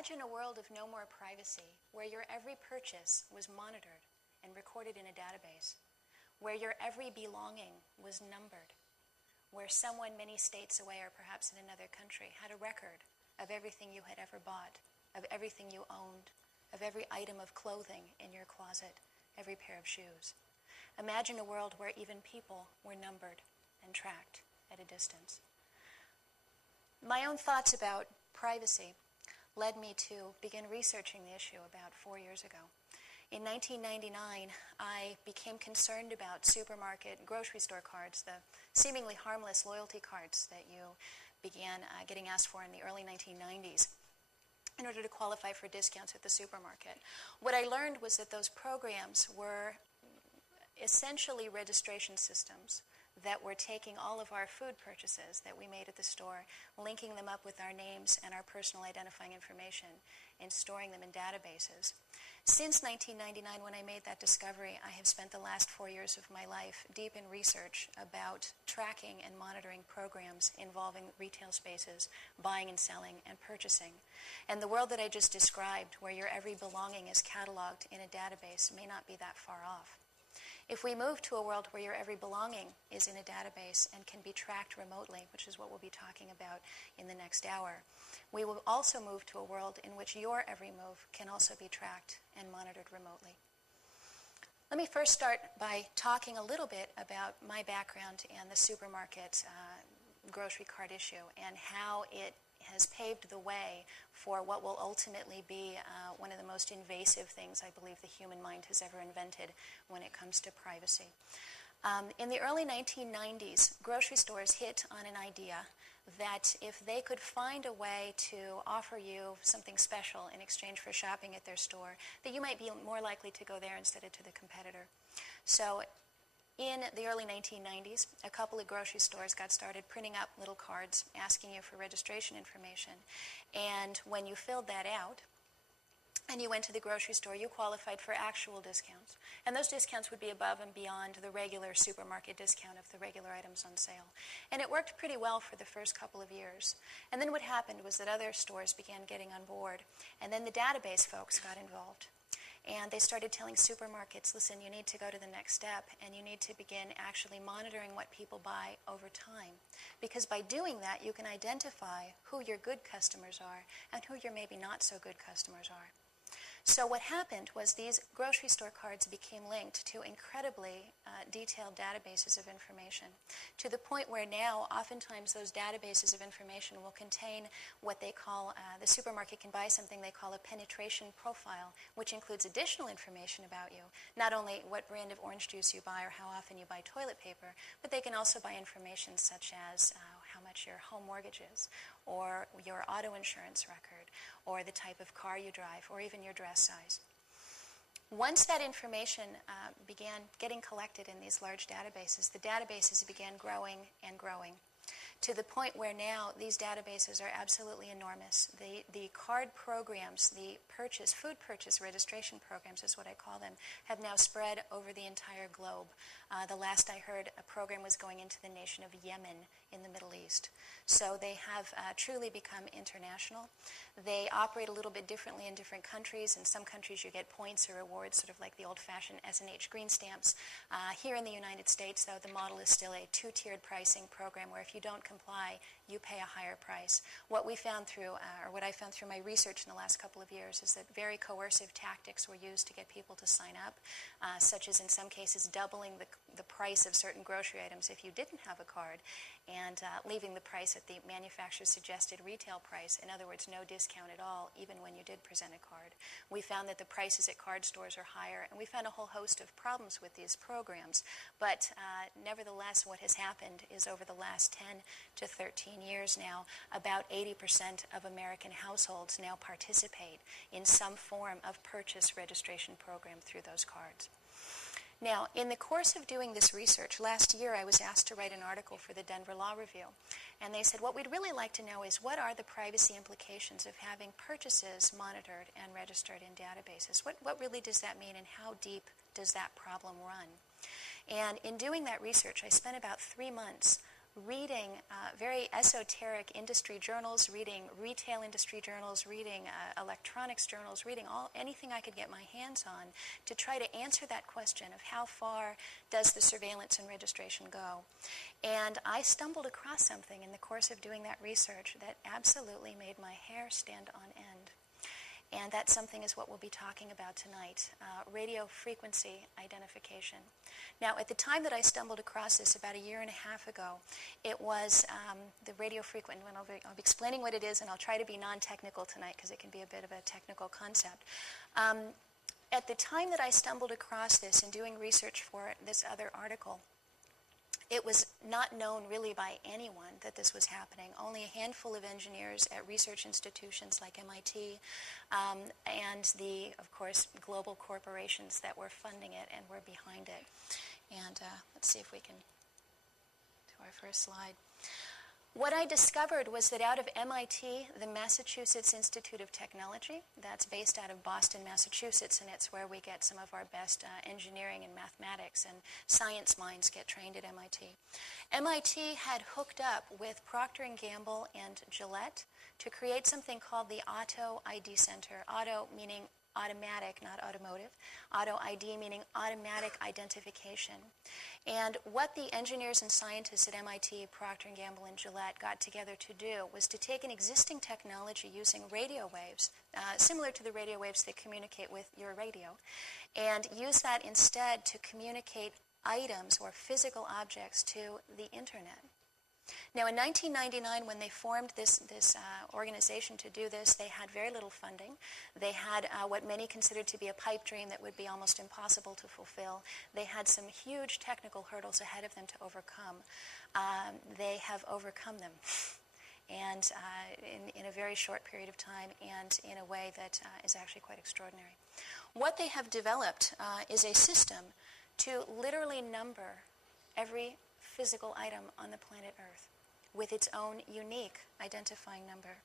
Imagine a world of no more privacy, where your every purchase was monitored and recorded in a database, where your every belonging was numbered, where someone many states away or perhaps in another country had a record of everything you had ever bought, of everything you owned, of every item of clothing in your closet, every pair of shoes. Imagine a world where even people were numbered and tracked at a distance. My own thoughts about privacy led me to begin researching the issue about 4 years ago. In 1999, I became concerned about supermarket and grocery store cards, the seemingly harmless loyalty cards that you began getting asked for in the early 1990s in order to qualify for discounts at the supermarket. What I learned was that those programs were essentially registration systems that were taking all of our food purchases that we made at the store, linking them up with our names and our personal identifying information, and storing them in databases. Since 1999, when I made that discovery, I have spent the last 4 years of my life deep in research about tracking and monitoring programs involving retail spaces, buying and selling, and purchasing. And the world that I just described, where your every belonging is cataloged in a database, may not be that far off. If we move to a world where your every belonging is in a database and can be tracked remotely, which is what we'll be talking about in the next hour, we will also move to a world in which your every move can also be tracked and monitored remotely. Let me first start by talking a little bit about my background and the supermarket grocery card issue and how it has paved the way for what will ultimately be one of the most invasive things I believe the human mind has ever invented when it comes to privacy. In the early 1990s, grocery stores hit on an idea that if they could find a way to offer you something special in exchange for shopping at their store, that you might be more likely to go there instead of to the competitor. So in the early 1990s, a couple of grocery stores got started printing up little cards asking you for registration information. And when you filled that out and you went to the grocery store, you qualified for actual discounts. And those discounts would be above and beyond the regular supermarket discount of the regular items on sale. And it worked pretty well for the first couple of years. And then what happened was that other stores began getting on board. And then the database folks got involved. And they started telling supermarkets, listen, you need to go to the next step and you need to begin actually monitoring what people buy over time. Because by doing that, you can identify who your good customers are and who your maybe not so good customers are. So what happened was these grocery store cards became linked to incredibly detailed databases of information, to the point where now oftentimes those databases of information will contain what they call, the supermarket can buy something they call a penetration profile, which includes additional information about you, not only what brand of orange juice you buy or how often you buy toilet paper, but they can also buy information such as how much your home mortgage is, or your auto insurance record, or the type of car you drive, or even your dress size. Once that information began getting collected in these large databases, the databases began growing and growing, to the point where now these databases are absolutely enormous. The card programs, the food purchase registration programs is what I call them, have now spread over the entire globe. The last I heard, a program was going into the nation of Yemen in the Middle East. So they have truly become international. They operate a little bit differently in different countries. In some countries you get points or rewards, sort of like the old-fashioned S&H green stamps. Here in the United States, though, the model is still a two-tiered pricing program where if you don't comply, you pay a higher price. What we found through, or what I found through my research in the last couple of years, is that very coercive tactics were used to get people to sign up, such as in some cases doubling the price of certain grocery items if you didn't have a card, and leaving the price at the manufacturer's suggested retail price. In other words, no discount at all, even when you did present a card. We found that the prices at card stores are higher, and we found a whole host of problems with these programs. But nevertheless, what has happened is over the last 10 to 13 years now, about 80% of American households now participate in some form of purchase registration program through those cards. Now, in the course of doing this research, last year I was asked to write an article for the Denver Law Review. And they said, what we'd really like to know is what are the privacy implications of having purchases monitored and registered in databases? What really does that mean, and how deep does that problem run? And in doing that research, I spent about 3 months reading very esoteric industry journals, reading retail industry journals, reading electronics journals, reading anything I could get my hands on to try to answer that question of how far does the surveillance and registration go. And I stumbled across something in the course of doing that research that absolutely made my hair stand on end. And that something is what we'll be talking about tonight, radio frequency identification. Now, at the time that I stumbled across this about 1.5 years ago, it was the radio frequency. I'll be explaining what it is, and I'll try to be non-technical tonight because it can be a bit of a technical concept. At the time that I stumbled across this in doing research for this other article, it was not known really by anyone that this was happening. Only a handful of engineers at research institutions like MIT and the, of course, global corporations that were funding it and were behind it. And let's see if we can do our first slide. What I discovered was that out of MIT, the Massachusetts Institute of Technology, that's based out of Boston, Massachusetts, and it's where we get some of our best engineering and mathematics and science minds get trained at MIT. MIT had hooked up with Procter & Gamble and Gillette to create something called the Auto ID Center. Auto meaning automatic, not automotive. Auto ID meaning automatic identification. And what the engineers and scientists at MIT, Procter & Gamble, and Gillette got together to do was to take an existing technology using radio waves, similar to the radio waves that communicate with your radio, and use that instead to communicate items or physical objects to the Internet. Now, in 1999, when they formed this organization to do this, they had very little funding. They had what many considered to be a pipe dream that would be almost impossible to fulfill. They had some huge technical hurdles ahead of them to overcome. They have overcome them, and in a very short period of time, and in a way that is actually quite extraordinary. What they have developed is a system to literally number every physical item on the planet Earth with its own unique identifying number.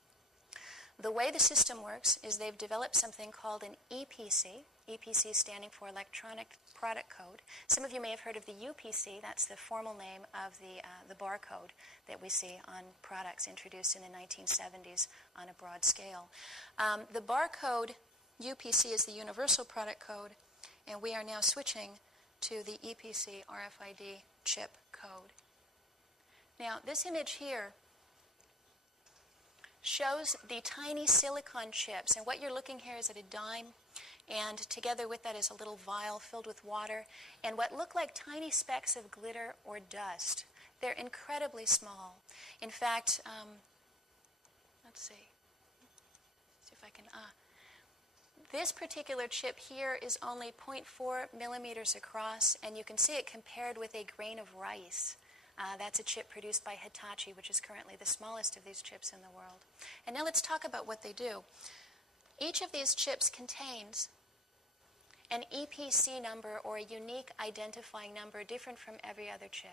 The way the system works is they've developed something called an EPC, EPC standing for Electronic Product Code. Some of you may have heard of the UPC, that's the formal name of the barcode that we see on products introduced in the 1970s on a broad scale. The barcode UPC is the Universal Product Code, and we are now switching to the EPC RFID chip code. Now, this image here shows the tiny silicon chips, and what you're looking here is at a dime, and together with that is a little vial filled with water, and what look like tiny specks of glitter or dust. They're incredibly small. In fact, let's see if I can, this particular chip here is only 0.4 millimeters across, and you can see it compared with a grain of rice. That's a chip produced by Hitachi, which is currently the smallest of these chips in the world. And now let's talk about what they do. Each of these chips contains an EPC number, or a unique identifying number, different from every other chip.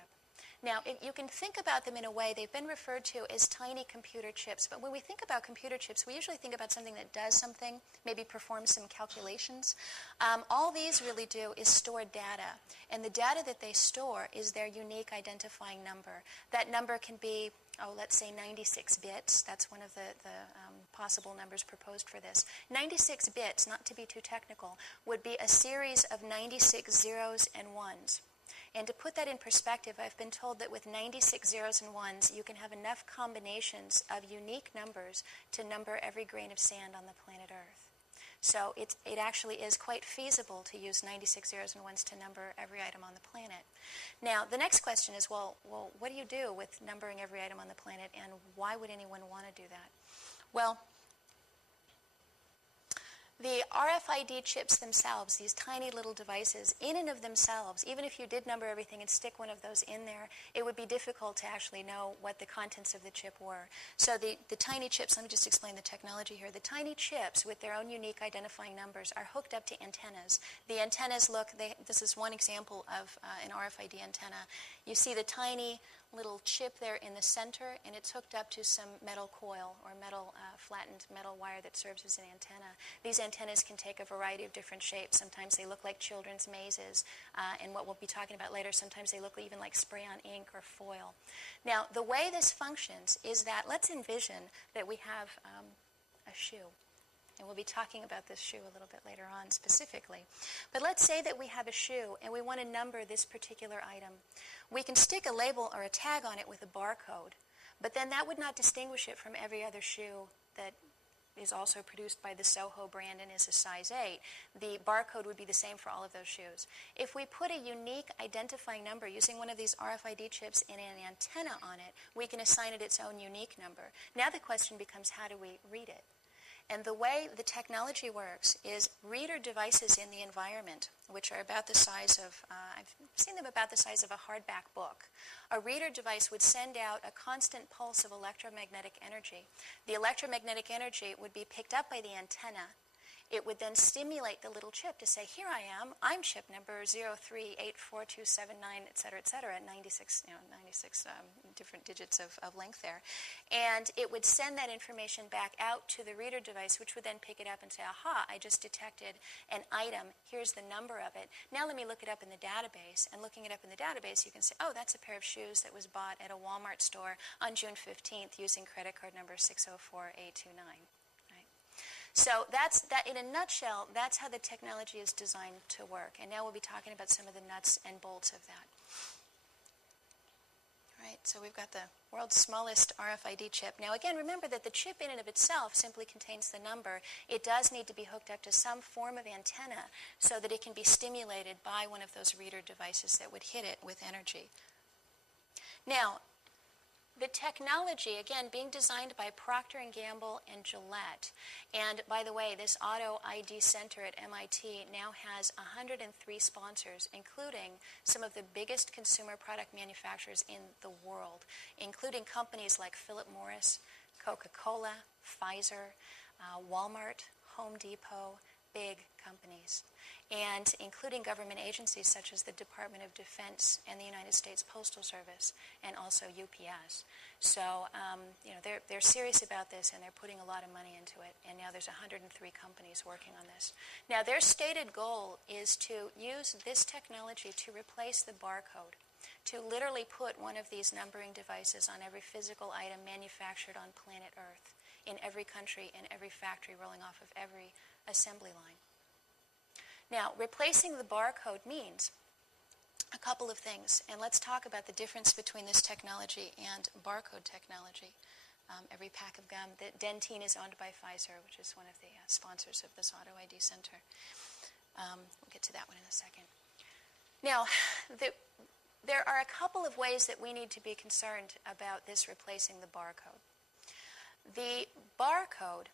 Now, you can think about them in a way, they've been referred to as tiny computer chips. But when we think about computer chips, we usually think about something that does something, maybe performs some calculations. All these really do is store data. And the data that they store is their unique identifying number. That number can be, let's say 96 bits. That's one of the possible numbers proposed for this. 96 bits, not to be too technical, would be a series of 96 zeros and ones. And to put that in perspective, I've been told that with 96 zeros and ones, you can have enough combinations of unique numbers to number every grain of sand on the planet Earth. So it actually is quite feasible to use 96 zeros and ones to number every item on the planet. Now, the next question is, well, what do you do with numbering every item on the planet, and why would anyone want to do that? Well, the RFID chips themselves, these tiny little devices, in and of themselves, even if you did number everything and stick one of those in there, it would be difficult to actually know what the contents of the chip were. So the tiny chips, let me just explain the technology here. The tiny chips with their own unique identifying numbers are hooked up to antennas. The antennas this is one example of an RFID antenna. You see the tiny little chip there in the center, and it's hooked up to some metal coil or flattened metal wire that serves as an antenna. These antennas can take a variety of different shapes. Sometimes they look like children's mazes, and what we'll be talking about later, sometimes they look even like spray-on ink or foil. Now, the way this functions is that, let's envision that we have a shoe. And we'll be talking about this shoe a little bit later on specifically. But let's say that we have a shoe and we want to number this particular item. We can stick a label or a tag on it with a barcode, but then that would not distinguish it from every other shoe that is also produced by the Soho brand and is a size 8. The barcode would be the same for all of those shoes. If we put a unique identifying number using one of these RFID chips and an antenna on it, we can assign it its own unique number. Now the question becomes, how do we read it? And the way the technology works is reader devices in the environment, which are about the size of, I've seen them about the size of a hardback book. A reader device would send out a constant pulse of electromagnetic energy. The electromagnetic energy would be picked up by the antenna. It would then stimulate the little chip to say, here I am, I'm chip number 03842279, et cetera, 96, 96 different digits of length there. And it would send that information back out to the reader device, which would then pick it up and say, aha, I just detected an item, here's the number of it. Now let me look it up in the database. And looking it up in the database, you can say, oh, that's a pair of shoes that was bought at a Walmart store on June 15th using credit card number 604829. So that's that. In a nutshell, that's how the technology is designed to work. And now we'll be talking about some of the nuts and bolts of that. All right, so we've got the world's smallest RFID chip. Now again, remember that the chip in and of itself simply contains the number. It does need to be hooked up to some form of antenna so that it can be stimulated by one of those reader devices that would hit it with energy. Now, the technology, again, being designed by Procter & Gamble and Gillette. And by the way, this Auto ID Center at MIT now has 103 sponsors, including some of the biggest consumer product manufacturers in the world, including companies like Philip Morris, Coca-Cola, Pfizer, Walmart, Home Depot, big companies, and including government agencies such as the Department of Defense and the United States Postal Service, and also UPS. So, they're serious about this, and they're putting a lot of money into it. And now there's 103 companies working on this. Now, their stated goal is to use this technology to replace the barcode, to literally put one of these numbering devices on every physical item manufactured on planet Earth, in every country, in every factory, rolling off of every assembly line. Now, replacing the barcode means a couple of things, and let's talk about the difference between this technology and barcode technology. Every pack of gum, Dentyne is owned by Pfizer, which is one of the sponsors of this Auto ID Center. We'll get to that one in a second. Now, there are a couple of ways that we need to be concerned about this replacing the barcode. The barcode,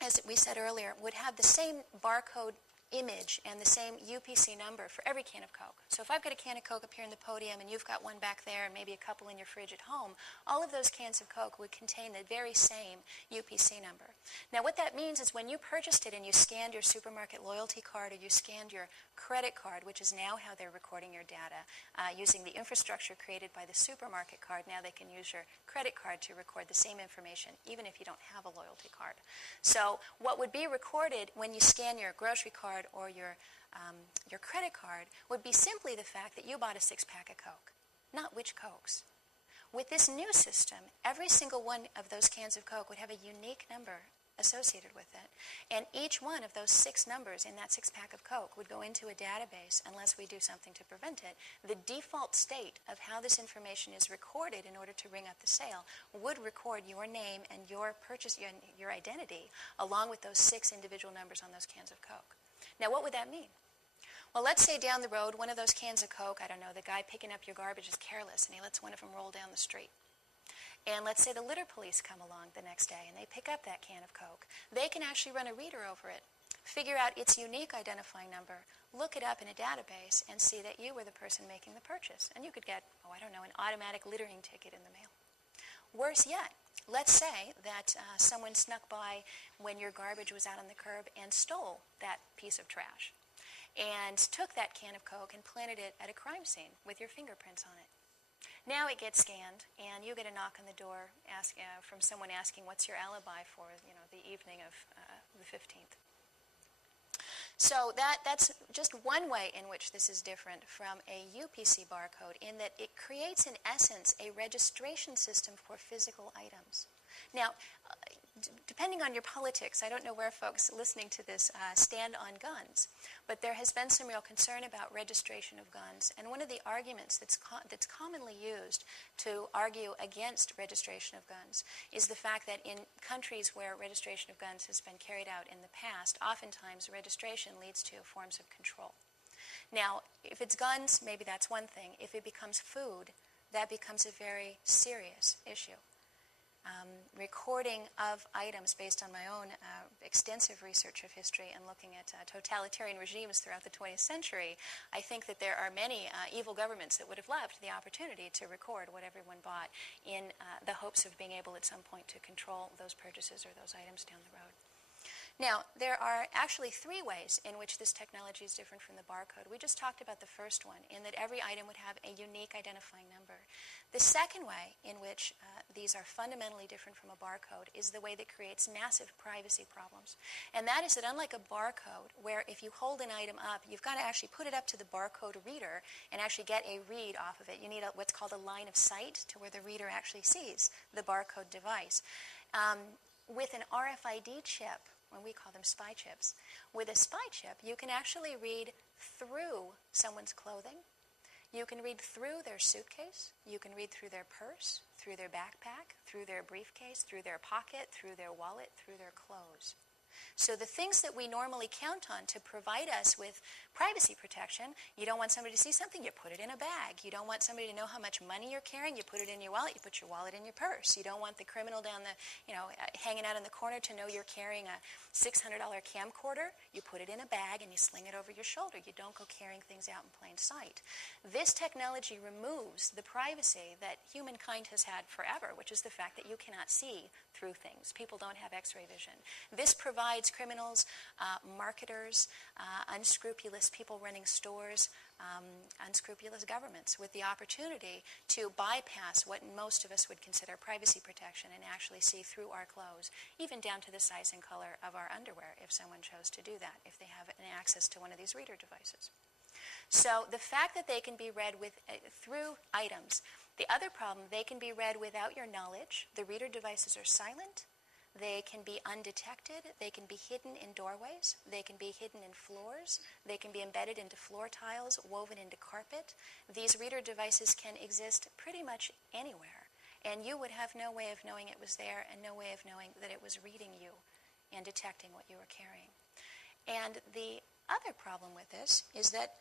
as we said earlier, would have the same barcode image and the same UPC number for every can of Coke. So if I've got a can of Coke up here in the podium and you've got one back there and maybe a couple in your fridge at home, all of those cans of Coke would contain the very same UPC number. Now what that means is when you purchased it and you scanned your supermarket loyalty card or you scanned your credit card, which is now how they're recording your data, using the infrastructure created by the supermarket card, now they can use your credit card to record the same information, even if you don't have a loyalty card. So what would be recorded when you scan your grocery card or your credit card would be simply the fact that you bought a six-pack of Coke, not which Cokes. With this new system, every single one of those cans of Coke would have a unique number associated with it. And each one of those 6 numbers in that 6-pack of Coke would go into a database unless we do something to prevent it. The default state of how this information is recorded in order to ring up the sale would record your name and your purchase, your identity, along with those 6 individual numbers on those cans of Coke. Now, what would that mean? Well, let's say down the road, one of those cans of Coke, I don't know, the guy picking up your garbage is careless and he lets one of them roll down the street. And let's say the litter police come along the next day and they pick up that can of Coke. They can actually run a reader over it, figure out its unique identifying number, look it up in a database, and see that you were the person making the purchase. And you could get, an automatic littering ticket in the mail. Worse yet, let's say that someone snuck by when your garbage was out on the curb and stole that piece of trash and took that can of Coke and planted it at a crime scene with your fingerprints on it. Now it gets scanned, and you get a knock on the door from someone asking, what's your alibi for the evening of the 15th? So that's just one way in which this is different from a UPC barcode, in that it creates, in essence, a registration system for physical items. Now, depending on your politics, I don't know where folks listening to this stand on guns, but there has been some real concern about registration of guns. And one of the arguments that's commonly used to argue against registration of guns is the fact that in countries where registration of guns has been carried out in the past, oftentimes registration leads to forms of control. Now, if it's guns, maybe that's one thing. If it becomes food, that becomes a very serious issue. Recording of items based on my own extensive research of history and looking at totalitarian regimes throughout the 20th century, I think that there are many evil governments that would have loved the opportunity to record what everyone bought in the hopes of being able at some point to control those purchases or those items down the road. Now, there are actually three ways in which this technology is different from the barcode. We just talked about the first one, in that every item would have a unique identifying number. The second way in which these are fundamentally different from a barcode is the way that creates massive privacy problems. And that is that unlike a barcode, where if you hold an item up, you've got to actually put it up to the barcode reader and actually get a read off of it. You need what's called a line of sight to where the reader actually sees the barcode device. With an RFID chip, when we call them spy chips, with a spy chip, you can actually read through someone's clothing. You can read through their suitcase. You can read through their purse, through their backpack, through their briefcase, through their pocket, through their wallet, through their clothes. So the things that we normally count on to provide us with privacy protection, you don't want somebody to see something, you put it in a bag. You don't want somebody to know how much money you're carrying, you put it in your wallet, you put your wallet in your purse. You don't want the criminal down the, hanging out in the corner to know you're carrying a $600 camcorder. You put it in a bag and you sling it over your shoulder. You don't go carrying things out in plain sight. This technology removes the privacy that humankind has had forever, which is the fact that you cannot see through things. People don't have X-ray vision. This provides criminals, marketers, unscrupulous people running stores, unscrupulous governments with the opportunity to bypass what most of us would consider privacy protection and actually see through our clothes, even down to the size and color of our underwear if someone chose to do that, if they have access to one of these reader devices. So the fact that they can be read through items. The other problem, they can be read without your knowledge. The reader devices are silent. They can be undetected. They can be hidden in doorways. They can be hidden in floors. They can be embedded into floor tiles, woven into carpet. These reader devices can exist pretty much anywhere. And you would have no way of knowing it was there and no way of knowing that it was reading you and detecting what you were carrying. And the other problem with this is that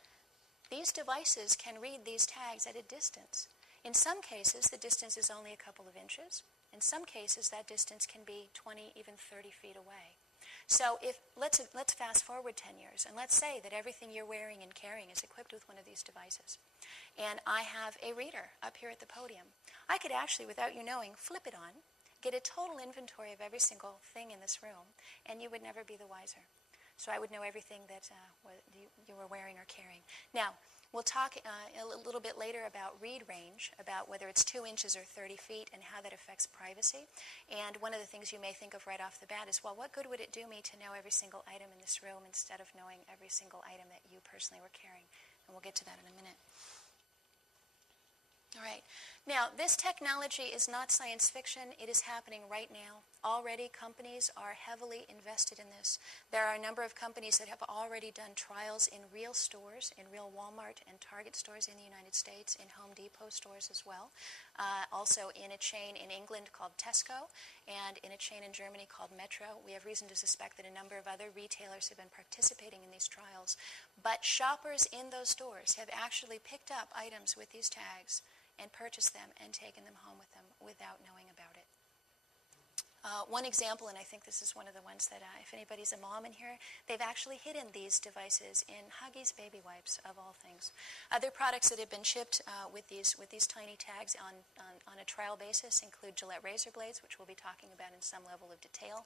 these devices can read these tags at a distance. In some cases, the distance is only a couple of inches. In some cases, that distance can be 20, even 30 feet away. So let's fast forward 10 years, and let's say that everything you're wearing and carrying is equipped with one of these devices. And I have a reader up here at the podium. I could actually, without you knowing, flip it on, get a total inventory of every single thing in this room, and you would never be the wiser. So I would know everything that you were wearing or carrying. Now, we'll talk a little bit later about read range, about whether it's 2 inches or 30 feet and how that affects privacy. And one of the things you may think of right off the bat is, well, what good would it do me to know every single item in this room instead of knowing every single item that you personally were carrying? And we'll get to that in a minute. All right. Now, this technology is not science fiction. It is happening right now. Already, companies are heavily invested in this. There are a number of companies that have already done trials in real stores, in real Walmart and Target stores in the United States, in Home Depot stores as well. Also in a chain in England called Tesco, and in a chain in Germany called Metro. We have reason to suspect that a number of other retailers have been participating in these trials. But shoppers in those stores have actually picked up items with these tags and purchased them and taken them home with them without knowing about it. One example, and I think this is one of the ones that if anybody's a mom in here, they've actually hidden these devices in Huggies baby wipes, of all things. Other products that have been shipped with these tiny tags on a trial basis include Gillette razor blades, which we'll be talking about in some level of detail,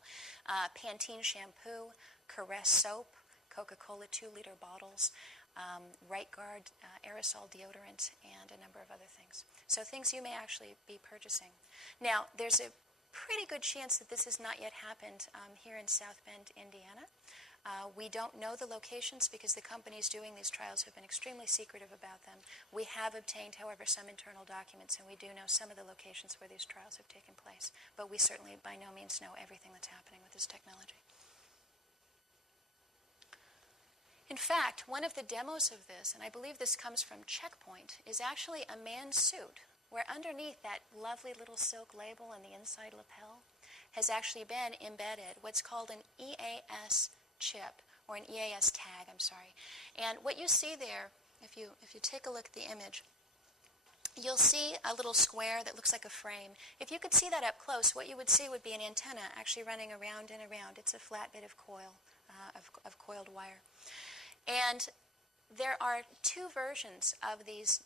Pantene shampoo, Caress soap, Coca-Cola 2-liter bottles, Right Guard aerosol deodorant, and a number of other things. So things you may actually be purchasing. Now, there's a pretty good chance that this has not yet happened here in South Bend, Indiana. We don't know the locations because the companies doing these trials have been extremely secretive about them. We have obtained, however, some internal documents, and we do know some of the locations where these trials have taken place. But we certainly by no means know everything that's happening with this technology. In fact, one of the demos of this, and I believe this comes from Checkpoint, is actually a man's suit, where underneath that lovely little silk label and the inside lapel has actually been embedded what's called an EAS chip, or an EAS tag, I'm sorry. And what you see there, if you take a look at the image, you'll see a little square that looks like a frame. If you could see that up close, what you would see would be an antenna actually running around and around. It's a flat bit of coil, of coiled wire. And there are two versions of these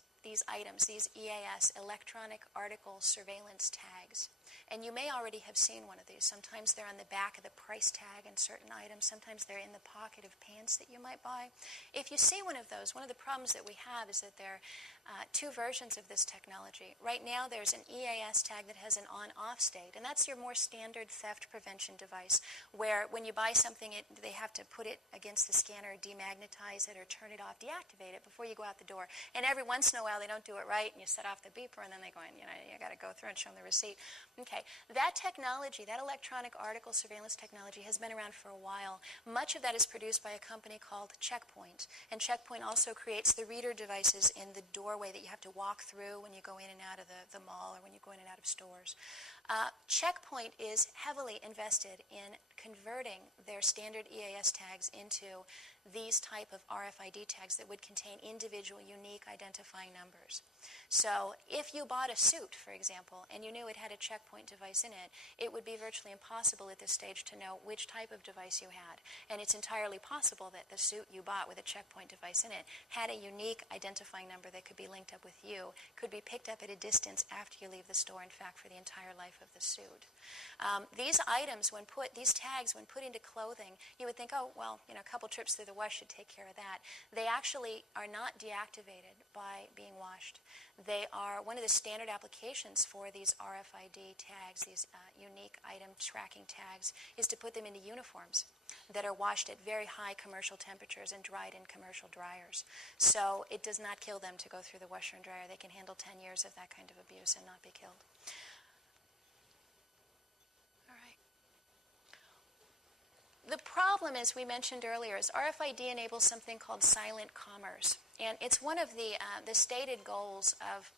items, these EAS, electronic article surveillance tags. And you may already have seen one of these. Sometimes they're on the back of the price tag in certain items. Sometimes they're in the pocket of pants that you might buy. If you see one of those, one of the problems that we have is that there are two versions of this technology. Right now there's an EAS tag that has an on-off state, and that's your more standard theft prevention device, where when you buy something, they have to put it against the scanner, demagnetize it, or turn it off, deactivate it before you go out the door. And every once in a while they don't do it right, and you set off the beeper, and then they go in, you got to go through and show them the receipt. Okay, that technology, that electronic article surveillance technology, has been around for a while. Much of that is produced by a company called Checkpoint, and Checkpoint also creates the reader devices in the doorway that you have to walk through when you go in and out of the mall or when you go in and out of stores. Checkpoint is heavily invested in converting their standard EAS tags into these type of RFID tags that would contain individual, unique identifying numbers. So if you bought a suit, for example, and you knew it had a Checkpoint device in it, it would be virtually impossible at this stage to know which type of device you had. And it's entirely possible that the suit you bought with a Checkpoint device in it had a unique identifying number that could be linked up with you, could be picked up at a distance after you leave the store, in fact, for the entire life of the suit. These items, these tags, when put into clothing, you would think, oh, well, a couple trips through the wash should take care of that. They actually are not deactivated by being washed. They are one of the standard applications for these RFID tags, these unique item tracking tags, is to put them into uniforms that are washed at very high commercial temperatures and dried in commercial dryers. So it does not kill them to go through the washer and dryer. They can handle 10 years of that kind of abuse and not be killed. All right. The problem, as we mentioned earlier, is RFID enables something called silent commerce. And it's one of the stated goals of,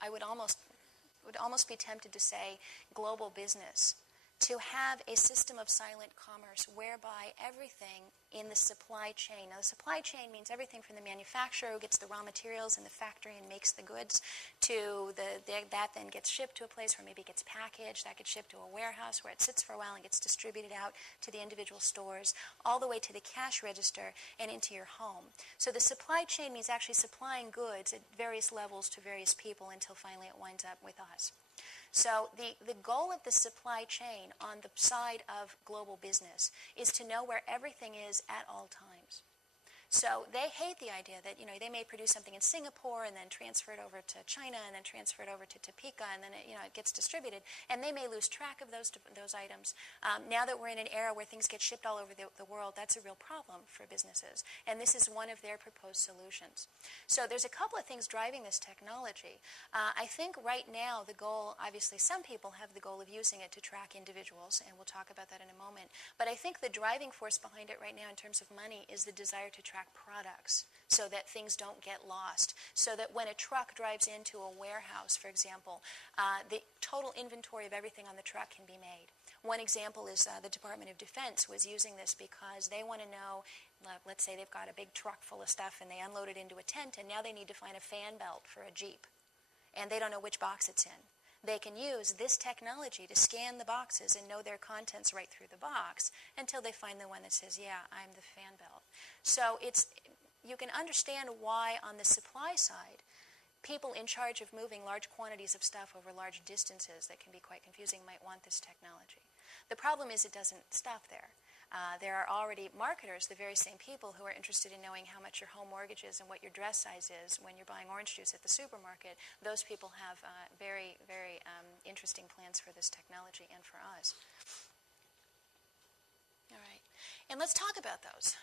I would almost be tempted to say, global business, to have a system of silent commerce whereby everything in the supply chain, now the supply chain means everything from the manufacturer who gets the raw materials in the factory and makes the goods to that then gets shipped to a place where maybe it gets packaged, that gets shipped to a warehouse where it sits for a while and gets distributed out to the individual stores, all the way to the cash register and into your home. So the supply chain means actually supplying goods at various levels to various people until finally it winds up with us. So the goal of the supply chain on the side of global business is to know where everything is at all times. So they hate the idea that, they may produce something in Singapore and then transfer it over to China and then transfer it over to Topeka and then it gets distributed, and they may lose track of those items. Now that we're in an era where things get shipped all over the world, that's a real problem for businesses, and this is one of their proposed solutions. So there's a couple of things driving this technology. I think right now the goal, obviously some people have the goal of using it to track individuals, and we'll talk about that in a moment, but I think the driving force behind it right now in terms of money is the desire to track products so that things don't get lost, so that when a truck drives into a warehouse, for example, the total inventory of everything on the truck can be made. One example is the Department of Defense was using this because they want to know, let's say they've got a big truck full of stuff and they unload it into a tent, and now they need to find a fan belt for a Jeep, and they don't know which box it's in. They can use this technology to scan the boxes and know their contents right through the box until they find the one that says, yeah, I'm the fan belt. So you can understand why on the supply side, people in charge of moving large quantities of stuff over large distances that can be quite confusing might want this technology. The problem is it doesn't stop there. There are already marketers, the very same people who are interested in knowing how much your home mortgage is and what your dress size is when you're buying orange juice at the supermarket. Those people have very, very interesting plans for this technology and for us. All right. And let's talk about those.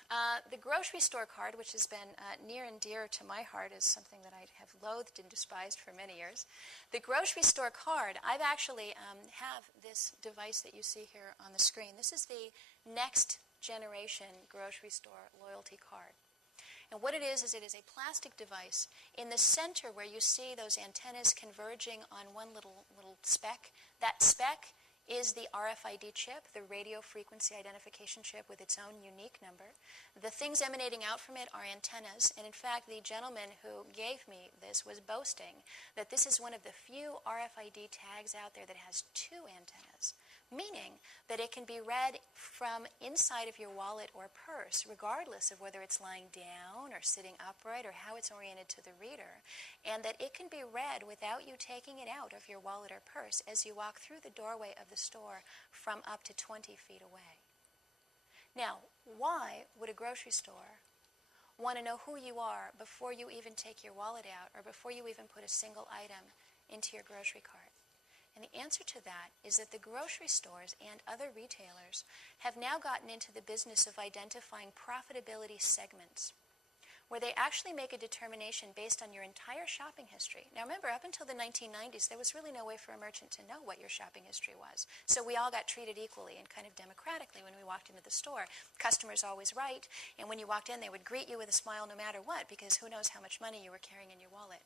The grocery store card, which has been near and dear to my heart, is something that I have loathed and despised for many years. The grocery store card, I've actually have this device that you see here on the screen. This is the next generation grocery store loyalty card. And what it is it is a plastic device. In the center where you see those antennas converging on one little speck, that speck is the RFID chip, the radio frequency identification chip with its own unique number. The things emanating out from it are antennas, and in fact the gentleman who gave me this was boasting that this is one of the few RFID tags out there that has two antennas, meaning that it can be read from inside of your wallet or purse, regardless of whether it's lying down or sitting upright or how it's oriented to the reader, and that it can be read without you taking it out of your wallet or purse as you walk through the doorway of the store from up to 20 feet away. Now, why would a grocery store want to know who you are before you even take your wallet out or before you even put a single item into your grocery cart? And the answer to that is that the grocery stores and other retailers have now gotten into the business of identifying profitability segments, where they actually make a determination based on your entire shopping history. Now remember, up until the 1990s, there was really no way for a merchant to know what your shopping history was. So we all got treated equally and kind of democratically when we walked into the store. Customer's always right, and when you walked in, they would greet you with a smile no matter what, because who knows how much money you were carrying in your wallet.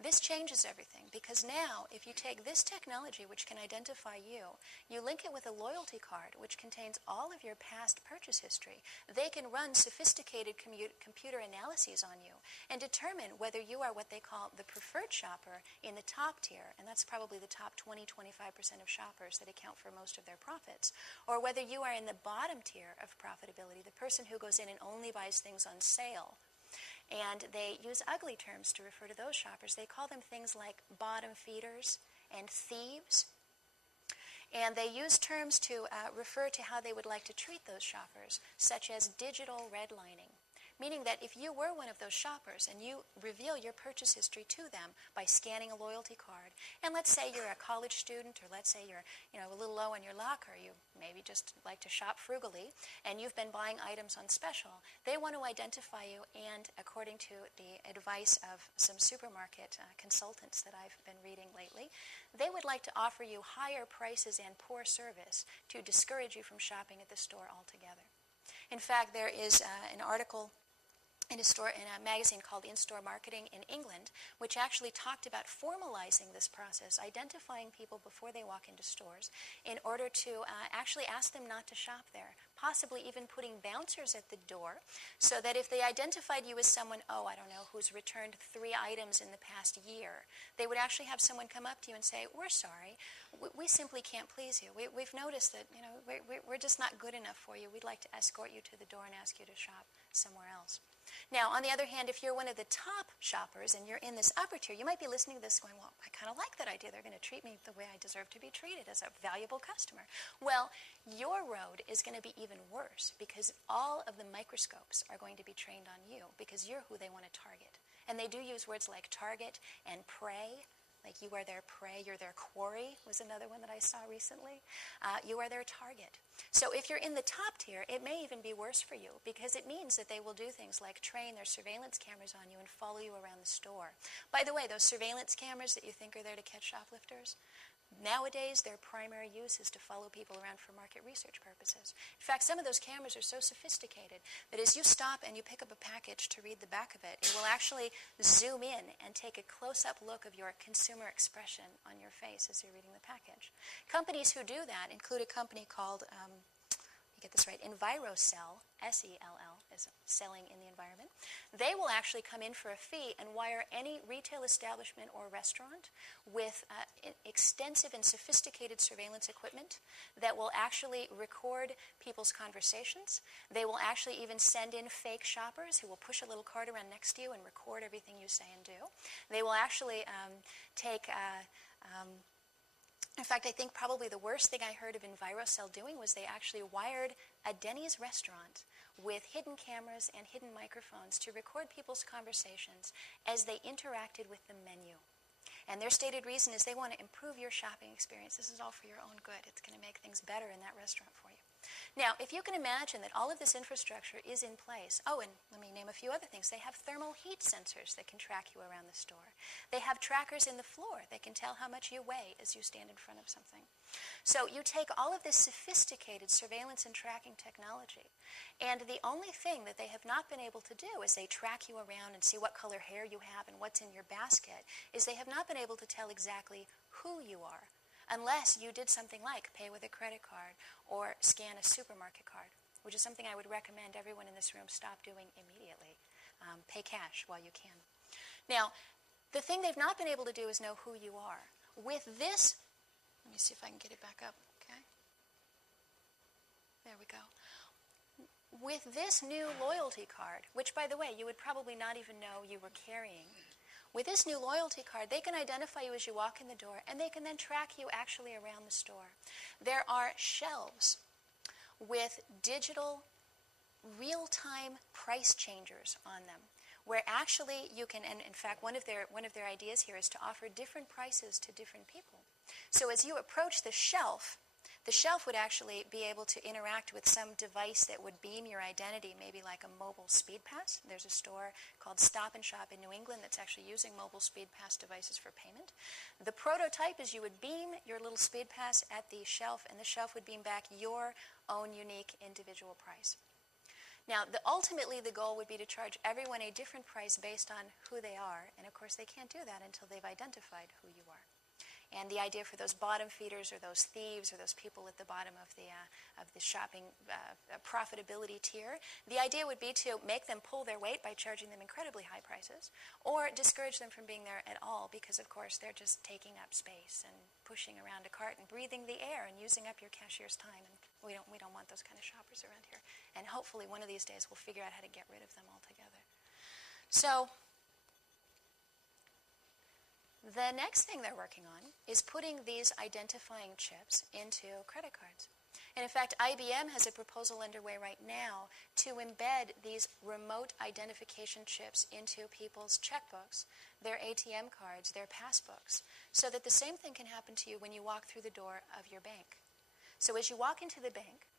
This changes everything, because now if you take this technology, which can identify you link it with a loyalty card, which contains all of your past purchase history. They can run sophisticated computer analyses on you and determine whether you are what they call the preferred shopper in the top tier, and that's probably the top 20-25% of shoppers that account for most of their profits, or whether you are in the bottom tier of profitability, the person who goes in and only buys things on sale. And they use ugly terms to refer to those shoppers. They call them things like bottom feeders and thieves. And they use terms to refer to how they would like to treat those shoppers, such as digital redlining. Meaning that if you were one of those shoppers and you reveal your purchase history to them by scanning a loyalty card, and let's say you're a college student, or let's say you're a little low on your luck, or you maybe just like to shop frugally, and you've been buying items on special, they want to identify you, and according to the advice of some supermarket consultants that I've been reading lately, they would like to offer you higher prices and poor service to discourage you from shopping at the store altogether. In fact, there is an article in a magazine called In-Store Marketing in England, which actually talked about formalizing this process, identifying people before they walk into stores in order to actually ask them not to shop there, possibly even putting bouncers at the door so that if they identified you as someone, who's returned 3 items in the past year, they would actually have someone come up to you and say, we're sorry, we simply can't please you. We've noticed that we're just not good enough for you. We'd like to escort you to the door and ask you to shop somewhere else. Now, on the other hand, if you're one of the top shoppers and you're in this upper tier, you might be listening to this going, well, I kind of like that idea. They're going to treat me the way I deserve to be treated, as a valuable customer. Well, your road is going to be even worse, because all of the microscopes are going to be trained on you, because you're who they want to target. And they do use words like target and prey. Like, you are their prey, you're their quarry, was another one that I saw recently. You are their target. So if you're in the top tier, it may even be worse for you, because it means that they will do things like train their surveillance cameras on you and follow you around the store. By the way, those surveillance cameras that you think are there to catch shoplifters, nowadays their primary use is to follow people around for market research purposes. In fact, some of those cameras are so sophisticated that as you stop and you pick up a package to read the back of it, it will actually zoom in and take a close-up look of your consumer expression on your face as you're reading the package. Companies who do that include a company called, you get this right, EnviroCell, S-E-L-L, is selling in the environment. They will actually come in for a fee and wire any retail establishment or restaurant with extensive and sophisticated surveillance equipment that will actually record people's conversations. They will actually even send in fake shoppers who will push a little cart around next to you and record everything you say and do. They will actually take In fact, I think probably the worst thing I heard of EnviroCell doing was they actually wired a Denny's restaurant with hidden cameras and hidden microphones to record people's conversations as they interacted with the menu. And their stated reason is they want to improve your shopping experience. This is all for your own good. It's going to make things better in that restaurant for you. Now, if you can imagine that all of this infrastructure is in place, oh, and let me name a few other things. They have thermal heat sensors that can track you around the store. They have trackers in the floor that can tell how much you weigh as you stand in front of something. So you take all of this sophisticated surveillance and tracking technology, and the only thing that they have not been able to do is they track you around and see what color hair you have and what's in your basket, is they have not been able to tell exactly who you are, unless you did something like pay with a credit card or scan a supermarket card, which is something I would recommend everyone in this room stop doing immediately. Pay cash while you can. Now, the thing they've not been able to do is know who you are. With this, let me see if I can get it back up, okay? There we go. With this new loyalty card, which, by the way, you would probably not even know you were carrying, with this new loyalty card, they can identify you as you walk in the door, and they can then track you actually around the store. There are shelves with digital, real-time price changers on them, where actually you can, and in fact, one of their ideas here is to offer different prices to different people. So as you approach the shelf would actually be able to interact with some device that would beam your identity, maybe like a mobile speed pass. There's a store called Stop and Shop in New England that's actually using mobile speed pass devices for payment. The prototype is you would beam your little speed pass at the shelf, and the shelf would beam back your own unique individual price. Now, ultimately, the goal would be to charge everyone a different price based on who they are, and of course, they can't do that until they've identified who you are. And the idea for those bottom feeders or those thieves or those people at the bottom of the shopping profitability tier, the idea would be to make them pull their weight by charging them incredibly high prices, or discourage them from being there at all because, of course, they're just taking up space and pushing around a cart and breathing the air and using up your cashier's time. And we don't want those kind of shoppers around here. And hopefully one of these days we'll figure out how to get rid of them altogether. So the next thing they're working on is putting these identifying chips into credit cards. And in fact, IBM has a proposal underway right now to embed these remote identification chips into people's checkbooks, their ATM cards, their passbooks, so that the same thing can happen to you when you walk through the door of your bank. So as you walk into the bank,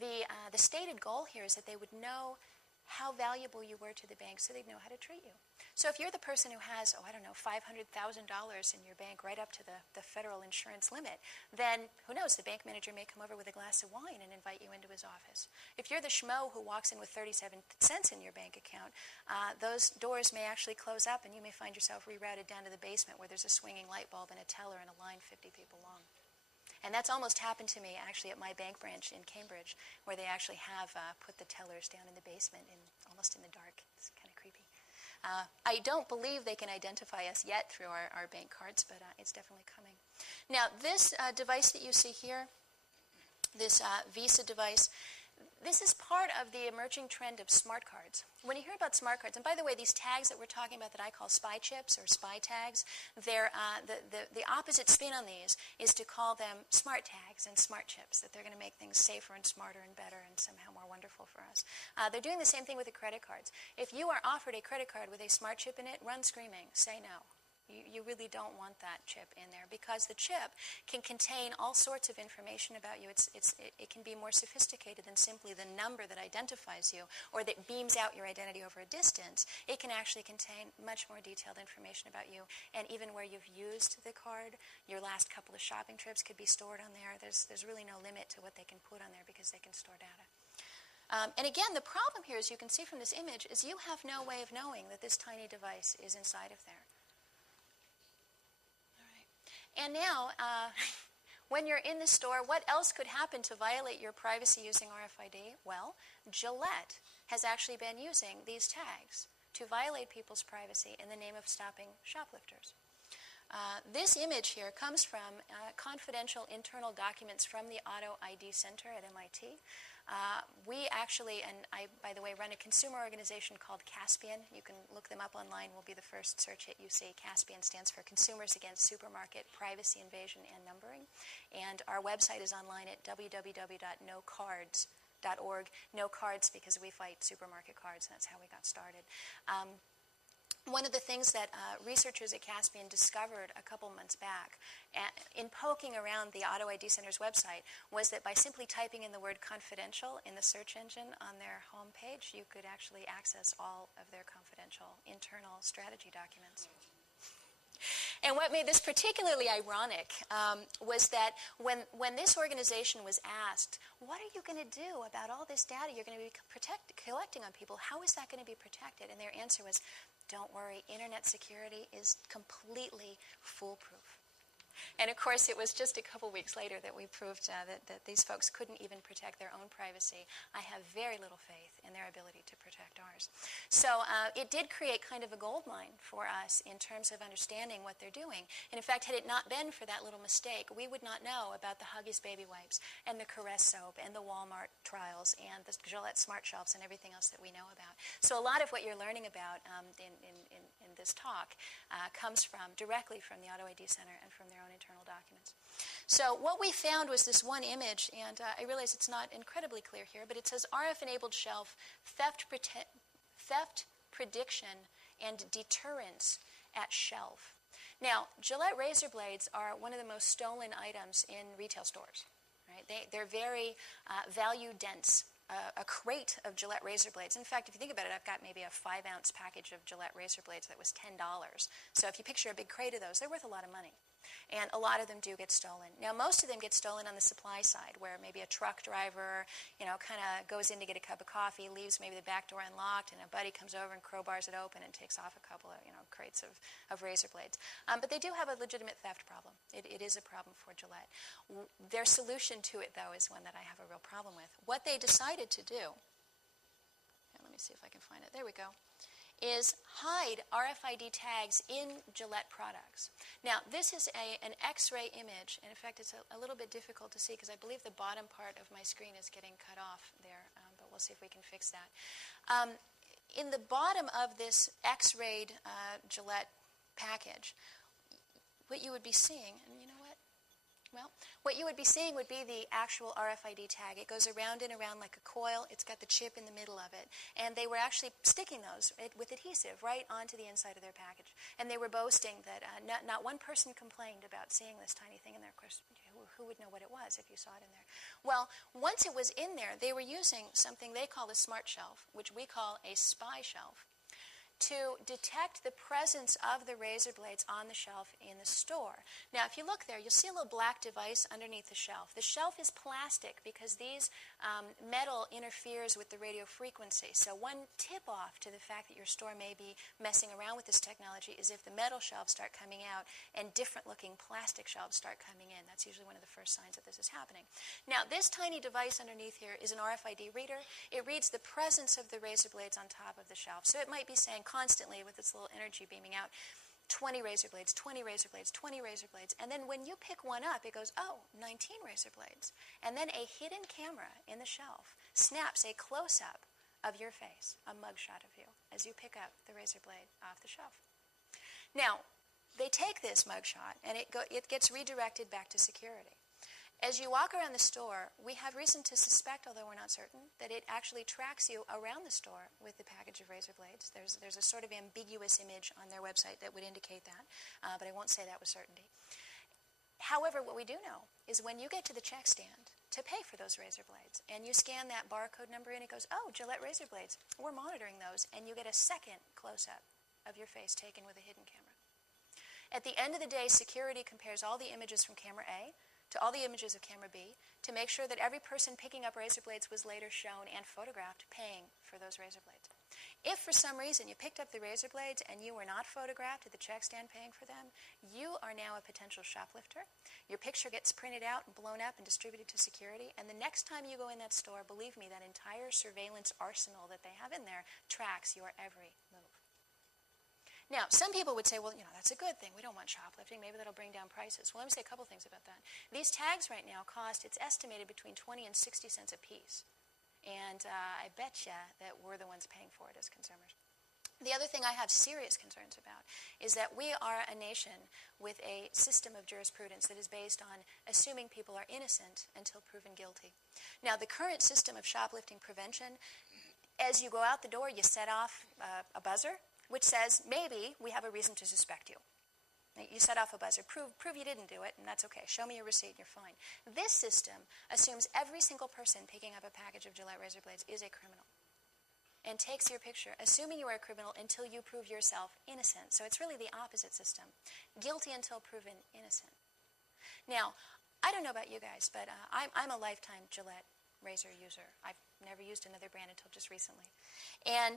the stated goal here is that they would know how valuable you were to the bank so they'd know how to treat you. So if you're the person who has, $500,000 in your bank right up to the federal insurance limit, then who knows, the bank manager may come over with a glass of wine and invite you into his office. If you're the schmo who walks in with 37 cents in your bank account, those doors may actually close up and you may find yourself rerouted down to the basement where there's a swinging light bulb and a teller and a line 50 people long. And that's almost happened to me actually at my bank branch in Cambridge, where they actually have put the tellers down in the basement, almost in the dark. It's kind of creepy. I don't believe they can identify us yet through our bank cards, but it's definitely coming. Now, this device that you see here, this Visa device, this is part of the emerging trend of smart cards. When you hear about smart cards, and by the way, these tags that we're talking about that I call spy chips or spy tags, they're, the opposite spin on these is to call them smart tags and smart chips, that they're going to make things safer and smarter and better and somehow more wonderful for us. They're doing the same thing with the credit cards. If you are offered a credit card with a smart chip in it, run screaming, say no. You really don't want that chip in there because the chip can contain all sorts of information about you. It can be more sophisticated than simply the number that identifies you or that beams out your identity over a distance. It can actually contain much more detailed information about you, and even where you've used the card, your last couple of shopping trips could be stored on there. There's really no limit to what they can put on there because they can store data. And again, the problem here, as you can see from this image, is you have no way of knowing that this tiny device is inside of there. And now, when you're in the store, what else could happen to violate your privacy using RFID? Well, Gillette has actually been using these tags to violate people's privacy in the name of stopping shoplifters. This image here comes from confidential internal documents from the Auto ID Center at MIT. We actually, and I, by the way, run a consumer organization called Caspian. You can look them up online. Will be the first search hit you see. Caspian stands for Consumers Against Supermarket Privacy Invasion and Numbering. And our website is online at www.nocards.org. No cards because we fight supermarket cards. That's how we got started. One of the things that researchers at Caspian discovered a couple months back in poking around the Auto ID Center's website was that by simply typing in the word confidential in the search engine on their homepage, you could actually access all of their confidential internal strategy documents. And what made this particularly ironic was that when this organization was asked, what are you going to do about all this data you're going to be collecting on people? How is that going to be protected? And their answer was, don't worry, internet security is completely foolproof. And of course, it was just a couple weeks later that we proved that these folks couldn't even protect their own privacy. I have very little faith in their ability to protect ours. So it did create kind of a gold mine for us in terms of understanding what they're doing. And in fact, had it not been for that little mistake, we would not know about the Huggies baby wipes and the Caress soap and the Walmart trials and the Gillette Smart Shelves and everything else that we know about. So a lot of what you're learning about in this talk comes directly from the Auto ID Center and from their own internal documents. So what we found was this one image, and I realize it's not incredibly clear here, but it says RF-enabled shelf, theft prediction, and deterrence at shelf. Now, Gillette razor blades are one of the most stolen items in retail stores. Right? They're very value-dense. A crate of Gillette razor blades. In fact, if you think about it, I've got maybe a 5-ounce package of Gillette razor blades that was $10. So if you picture a big crate of those, they're worth a lot of money. And a lot of them do get stolen. Now, most of them get stolen on the supply side, where maybe a truck driver, kind of goes in to get a cup of coffee, leaves maybe the back door unlocked, and a buddy comes over and crowbars it open and takes off a couple of, crates of razor blades. But they do have a legitimate theft problem. It is a problem for Gillette. Their solution to it, though, is one that I have a real problem with. What they decided to do, let me see if I can find it. There we go. Is hide RFID tags in Gillette products. Now, this is an X-ray image, and in fact, it's a little bit difficult to see because I believe the bottom part of my screen is getting cut off there, but we'll see if we can fix that. In the bottom of this X-rayed Gillette package, what you would be seeing, and you know what? Well, what you would be seeing would be the actual RFID tag. It goes around and around like a coil. It's got the chip in the middle of it. And they were actually sticking those with adhesive right onto the inside of their package. And they were boasting that not one person complained about seeing this tiny thing in there. Of course, who would know what it was if you saw it in there? Well, once it was in there, they were using something they call a smart shelf, which we call a spy shelf, to detect the presence of the razor blades on the shelf in the store. Now, if you look there, you'll see a little black device underneath the shelf. The shelf is plastic because these metal interferes with the radio frequency. So one tip-off to the fact that your store may be messing around with this technology is if the metal shelves start coming out and different-looking plastic shelves start coming in. That's usually one of the first signs that this is happening. Now, this tiny device underneath here is an RFID reader. It reads the presence of the razor blades on top of the shelf. So it might be saying constantly with its little energy beaming out, 20 razor blades, 20 razor blades, 20 razor blades. And then when you pick one up, it goes, oh, 19 razor blades. And then a hidden camera in the shelf snaps a close-up of your face, a mugshot of you, as you pick up the razor blade off the shelf. Now, they take this mugshot, and it gets redirected back to security. As you walk around the store, we have reason to suspect, although we're not certain, that it actually tracks you around the store with the package of razor blades. There's a sort of ambiguous image on their website that would indicate that, but I won't say that with certainty. However, what we do know is when you get to the check stand to pay for those razor blades, and you scan that barcode number in, it goes, oh, Gillette razor blades, we're monitoring those, and you get a second close-up of your face taken with a hidden camera. At the end of the day, security compares all the images from camera A to all the images of camera B to make sure that every person picking up razor blades was later shown and photographed paying for those razor blades. If for some reason you picked up the razor blades and you were not photographed at the check stand paying for them, you are now a potential shoplifter. Your picture gets printed out and blown up and distributed to security, and the next time you go in that store, believe me, that entire surveillance arsenal that they have in there tracks your every move. Now, some people would say, well, that's a good thing. We don't want shoplifting. Maybe that'll bring down prices. Well, let me say a couple things about that. These tags right now cost, it's estimated, between 20 and 60 cents a piece. And I bet you that we're the ones paying for it as consumers. The other thing I have serious concerns about is that we are a nation with a system of jurisprudence that is based on assuming people are innocent until proven guilty. Now, the current system of shoplifting prevention, as you go out the door, you set off a buzzer, which says, maybe we have a reason to suspect you. You set off a buzzer, prove you didn't do it, and that's okay. Show me your receipt, and you're fine. This system assumes every single person picking up a package of Gillette razor blades is a criminal, and takes your picture, assuming you are a criminal until you prove yourself innocent. So it's really the opposite system. Guilty until proven innocent. Now, I don't know about you guys, but I'm a lifetime Gillette razor user. I've never used another brand until just recently. And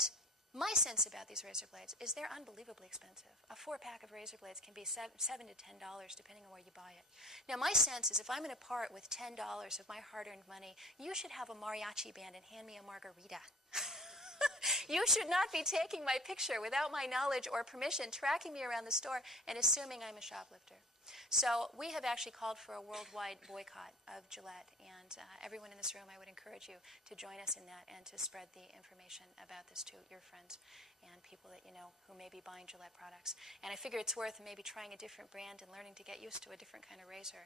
my sense about these razor blades is they're unbelievably expensive. A 4-pack of razor blades can be $7 to $10, depending on where you buy it. Now, my sense is if I'm going to part with $10 of my hard-earned money, you should have a mariachi band and hand me a margarita. You should not be taking my picture without my knowledge or permission, tracking me around the store, and assuming I'm a shoplifter. So we have actually called for a worldwide boycott of Gillette, and everyone in this room, I would encourage you to join us in that and to spread the information about this to your friends and people that you know who may be buying Gillette products. And I figure it's worth maybe trying a different brand and learning to get used to a different kind of razor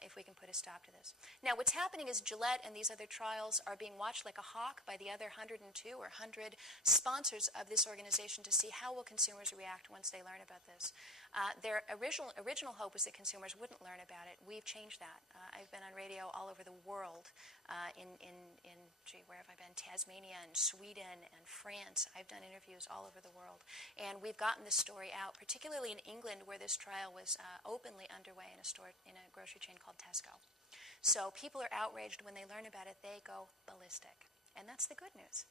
if we can put a stop to this. Now, what's happening is Gillette and these other trials are being watched like a hawk by the other 102 or 100 sponsors of this organization to see how will consumers react once they learn about this. Their original hope was that consumers wouldn't learn about it. We've changed that. I've been on radio all over the world where have I been? Tasmania and Sweden and France. I've done interviews all over the world. And we've gotten this story out, particularly in England where this trial was openly underway in a grocery chain called Tesco. So people are outraged when they learn about it. They go ballistic. And that's the good news.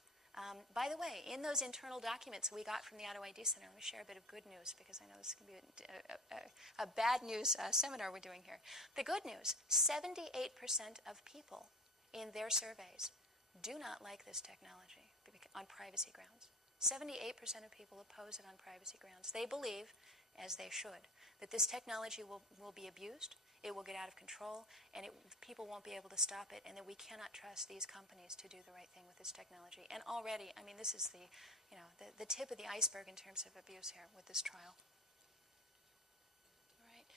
By the way, in those internal documents we got from the Auto ID Center, let me share a bit of good news because I know this can be a bad news seminar we're doing here. The good news, 78% of people in their surveys do not like this technology on privacy grounds. 78% of people oppose it on privacy grounds. They believe, as they should, that this technology will be abused, it will get out of control, and people won't be able to stop it, and that we cannot trust these companies to do the right thing with this technology. And already, I mean, this is the tip of the iceberg in terms of abuse here with this trial. All right.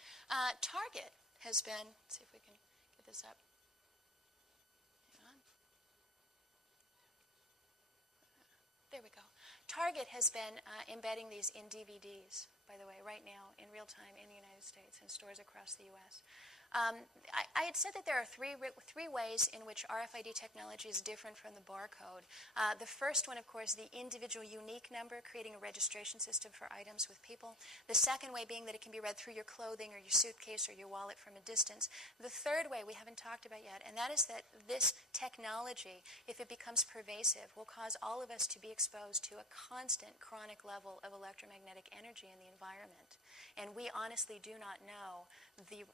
Target has been, let's see if we can get this up. Hang on. There we go. Target has been embedding these in DVDs, by the way, right now in real time in the United States in stores across the U.S. I had said that there are three ways in which RFID technology is different from the barcode. The first one, of course, the individual unique number, creating a registration system for items with people. The second way being that it can be read through your clothing or your suitcase or your wallet from a distance. The third way we haven't talked about yet, and that is that this technology, if it becomes pervasive, will cause all of us to be exposed to a constant chronic level of electromagnetic energy in the environment. And we honestly do not know the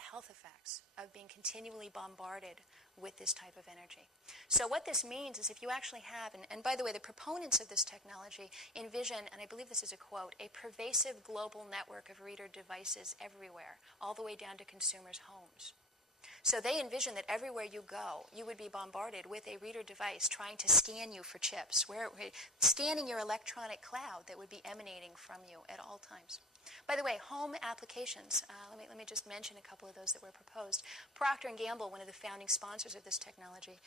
health effects of being continually bombarded with this type of energy. So what this means is if you actually have, and by the way, the proponents of this technology envision, and I believe this is a quote, a pervasive global network of reader devices everywhere, all the way down to consumers' homes. So they envision that everywhere you go, you would be bombarded with a reader device trying to scan you for chips, scanning your electronic cloud that would be emanating from you at all times. By the way, home applications, let me just mention a couple of those that were proposed. Procter & Gamble, one of the founding sponsors of this technology,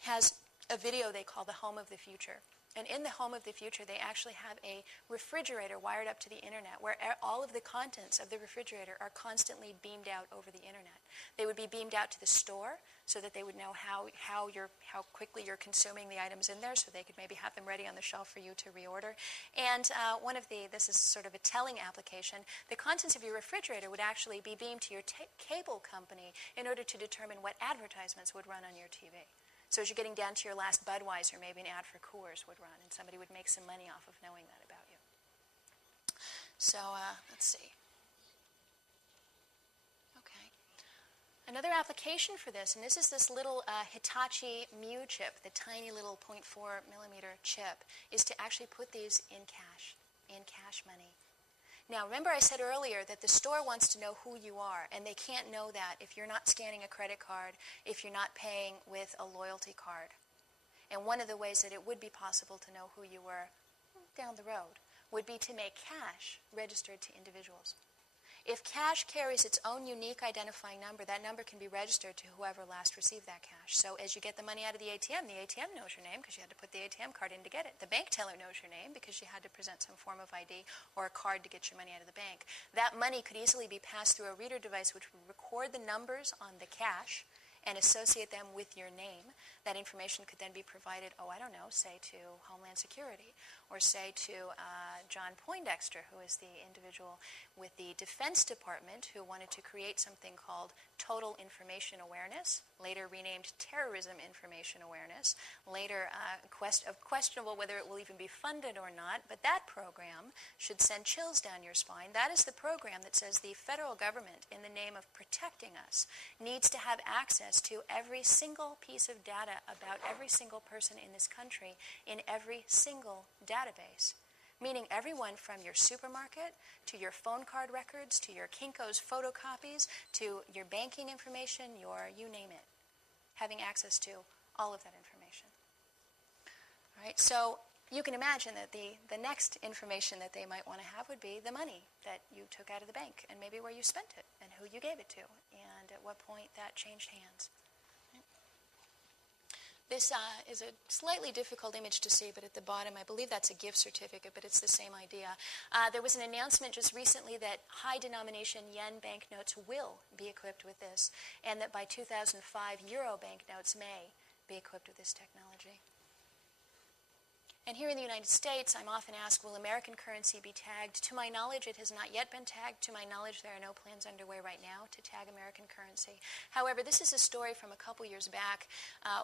has a video they call the Home of the Future. And in the Home of the Future, they actually have a refrigerator wired up to the internet where all of the contents of the refrigerator are constantly beamed out over the internet. They would be beamed out to the store so that they would know how quickly you're consuming the items in there, so they could maybe have them ready on the shelf for you to reorder. And this is sort of a telling application, the contents of your refrigerator would actually be beamed to your cable company in order to determine what advertisements would run on your TV. So as you're getting down to your last Budweiser, maybe an ad for Coors would run, and somebody would make some money off of knowing that about you. So let's see. Okay. Another application for this, and this is this little Hitachi Mu chip, the tiny little 0.4 millimeter chip, is to actually put these in cash money. Now, remember I said earlier that the store wants to know who you are, and they can't know that if you're not scanning a credit card, if you're not paying with a loyalty card. And one of the ways that it would be possible to know who you were down the road would be to make cash registered to individuals. If cash carries its own unique identifying number, that number can be registered to whoever last received that cash. So as you get the money out of the ATM knows your name because you had to put the ATM card in to get it. The bank teller knows your name because you had to present some form of ID or a card to get your money out of the bank. That money could easily be passed through a reader device which would record the numbers on the cash and associate them with your name. That information could then be provided, say to Homeland Security, or say to John Poindexter, who is the individual with the Defense Department who wanted to create something called Total Information Awareness, later renamed Terrorism Information Awareness, later questionable whether it will even be funded or not, but that program should send chills down your spine. That is the program that says the federal government, in the name of protecting us, needs to have access to every single piece of data about every single person in this country in every single database. Meaning everyone from your supermarket to your phone card records to your Kinko's photocopies to your banking information, you name it. Having access to all of that information. All right, so you can imagine that the next information that they might want to have would be the money that you took out of the bank and maybe where you spent it and who you gave it to and at what point that changed hands. This is a slightly difficult image to see, but at the bottom, I believe that's a gift certificate, but it's the same idea. There was an announcement just recently that high-denomination yen banknotes will be equipped with this, and that by 2005, euro banknotes may be equipped with this technology. And here in the United States, I'm often asked, will American currency be tagged? To my knowledge, it has not yet been tagged. To my knowledge, there are no plans underway right now to tag American currency. However, this is a story from a couple years back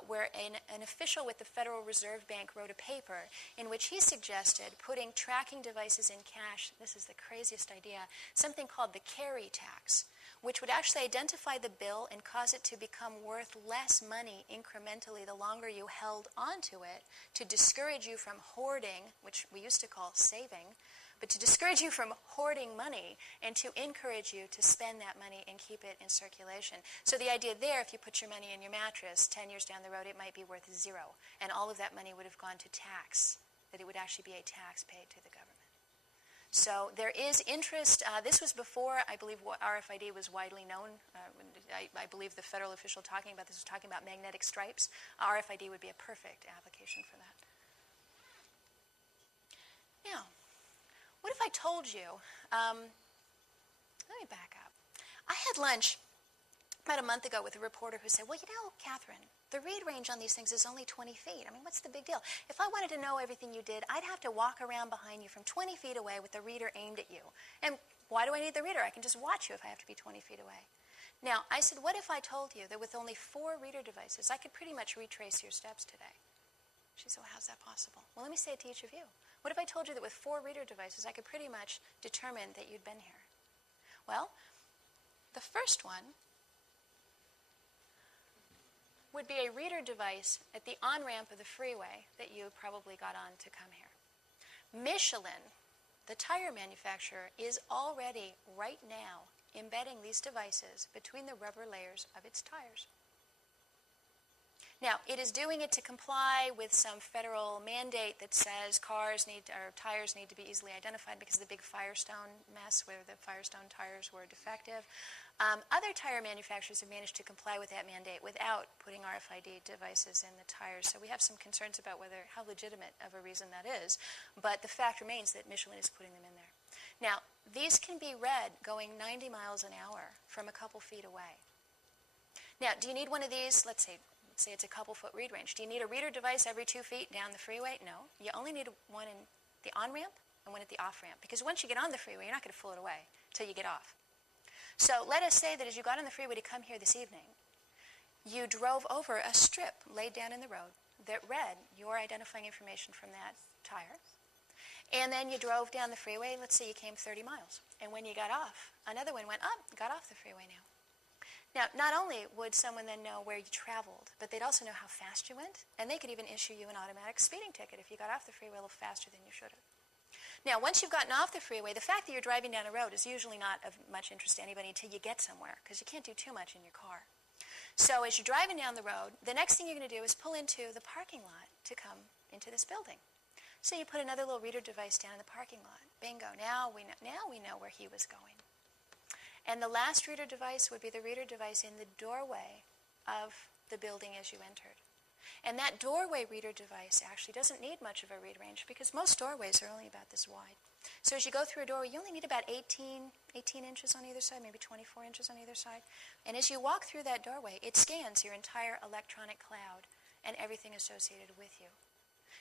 where an official with the Federal Reserve Bank wrote a paper in which he suggested putting tracking devices in cash, this is the craziest idea, something called the carry tax, which would actually identify the bill and cause it to become worth less money incrementally the longer you held onto it, to discourage you from hoarding, which we used to call saving, but to discourage you from hoarding money and to encourage you to spend that money and keep it in circulation. So the idea there, if you put your money in your mattress, 10 years down the road, it might be worth zero, and all of that money would have gone to tax, that it would actually be a tax paid to the government. So there is interest. This was before, I believe, what RFID was widely known. I believe the federal official talking about this was talking about magnetic stripes. RFID would be a perfect application for that. Now, what if I told you, let me back up. I had lunch about a month ago with a reporter who said, well, Katherine, the read range on these things is only 20 feet. I mean, what's the big deal? If I wanted to know everything you did, I'd have to walk around behind you from 20 feet away with the reader aimed at you. And why do I need the reader? I can just watch you if I have to be 20 feet away. Now, I said, what if I told you that with only 4 reader devices, I could pretty much retrace your steps today? She said, well, how's that possible? Well, let me say it to each of you. What if I told you that with 4 reader devices, I could pretty much determine that you'd been here? Well, the first one would be a reader device at the on-ramp of the freeway that you probably got on to come here. Michelin, the tire manufacturer, is already, right now, embedding these devices between the rubber layers of its tires. Now, it is doing it to comply with some federal mandate that says tires need to be easily identified because of the big Firestone mess where the Firestone tires were defective. Other tire manufacturers have managed to comply with that mandate without putting RFID devices in the tires. So we have some concerns about how legitimate of a reason that is. But the fact remains that Michelin is putting them in there. Now, these can be read going 90 miles an hour from a couple feet away. Now, do you need one of these? Let's say it's a couple foot read range. Do you need a reader device every 2 feet down the freeway? No. You only need one in the on-ramp and one at the off-ramp. Because once you get on the freeway, you're not going to fool it away until you get off. So let us say that as you got on the freeway to come here this evening, you drove over a strip laid down in the road that read your identifying information from that tire. And then you drove down the freeway, let's say you came 30 miles. And when you got off, another one went up, got off the freeway now. Now, not only would someone then know where you traveled, but they'd also know how fast you went, and they could even issue you an automatic speeding ticket if you got off the freeway a little faster than you should have. Now, once you've gotten off the freeway, the fact that you're driving down a road is usually not of much interest to anybody until you get somewhere, because you can't do too much in your car. So as you're driving down the road, the next thing you're going to do is pull into the parking lot to come into this building. So you put another little reader device down in the parking lot. Bingo, now we know where he was going. And the last reader device would be the reader device in the doorway of the building as you entered. And that doorway reader device actually doesn't need much of a read range because most doorways are only about this wide. So as you go through a doorway, you only need about 18 inches on either side, maybe 24 inches on either side. And as you walk through that doorway, it scans your entire electronic cloud and everything associated with you.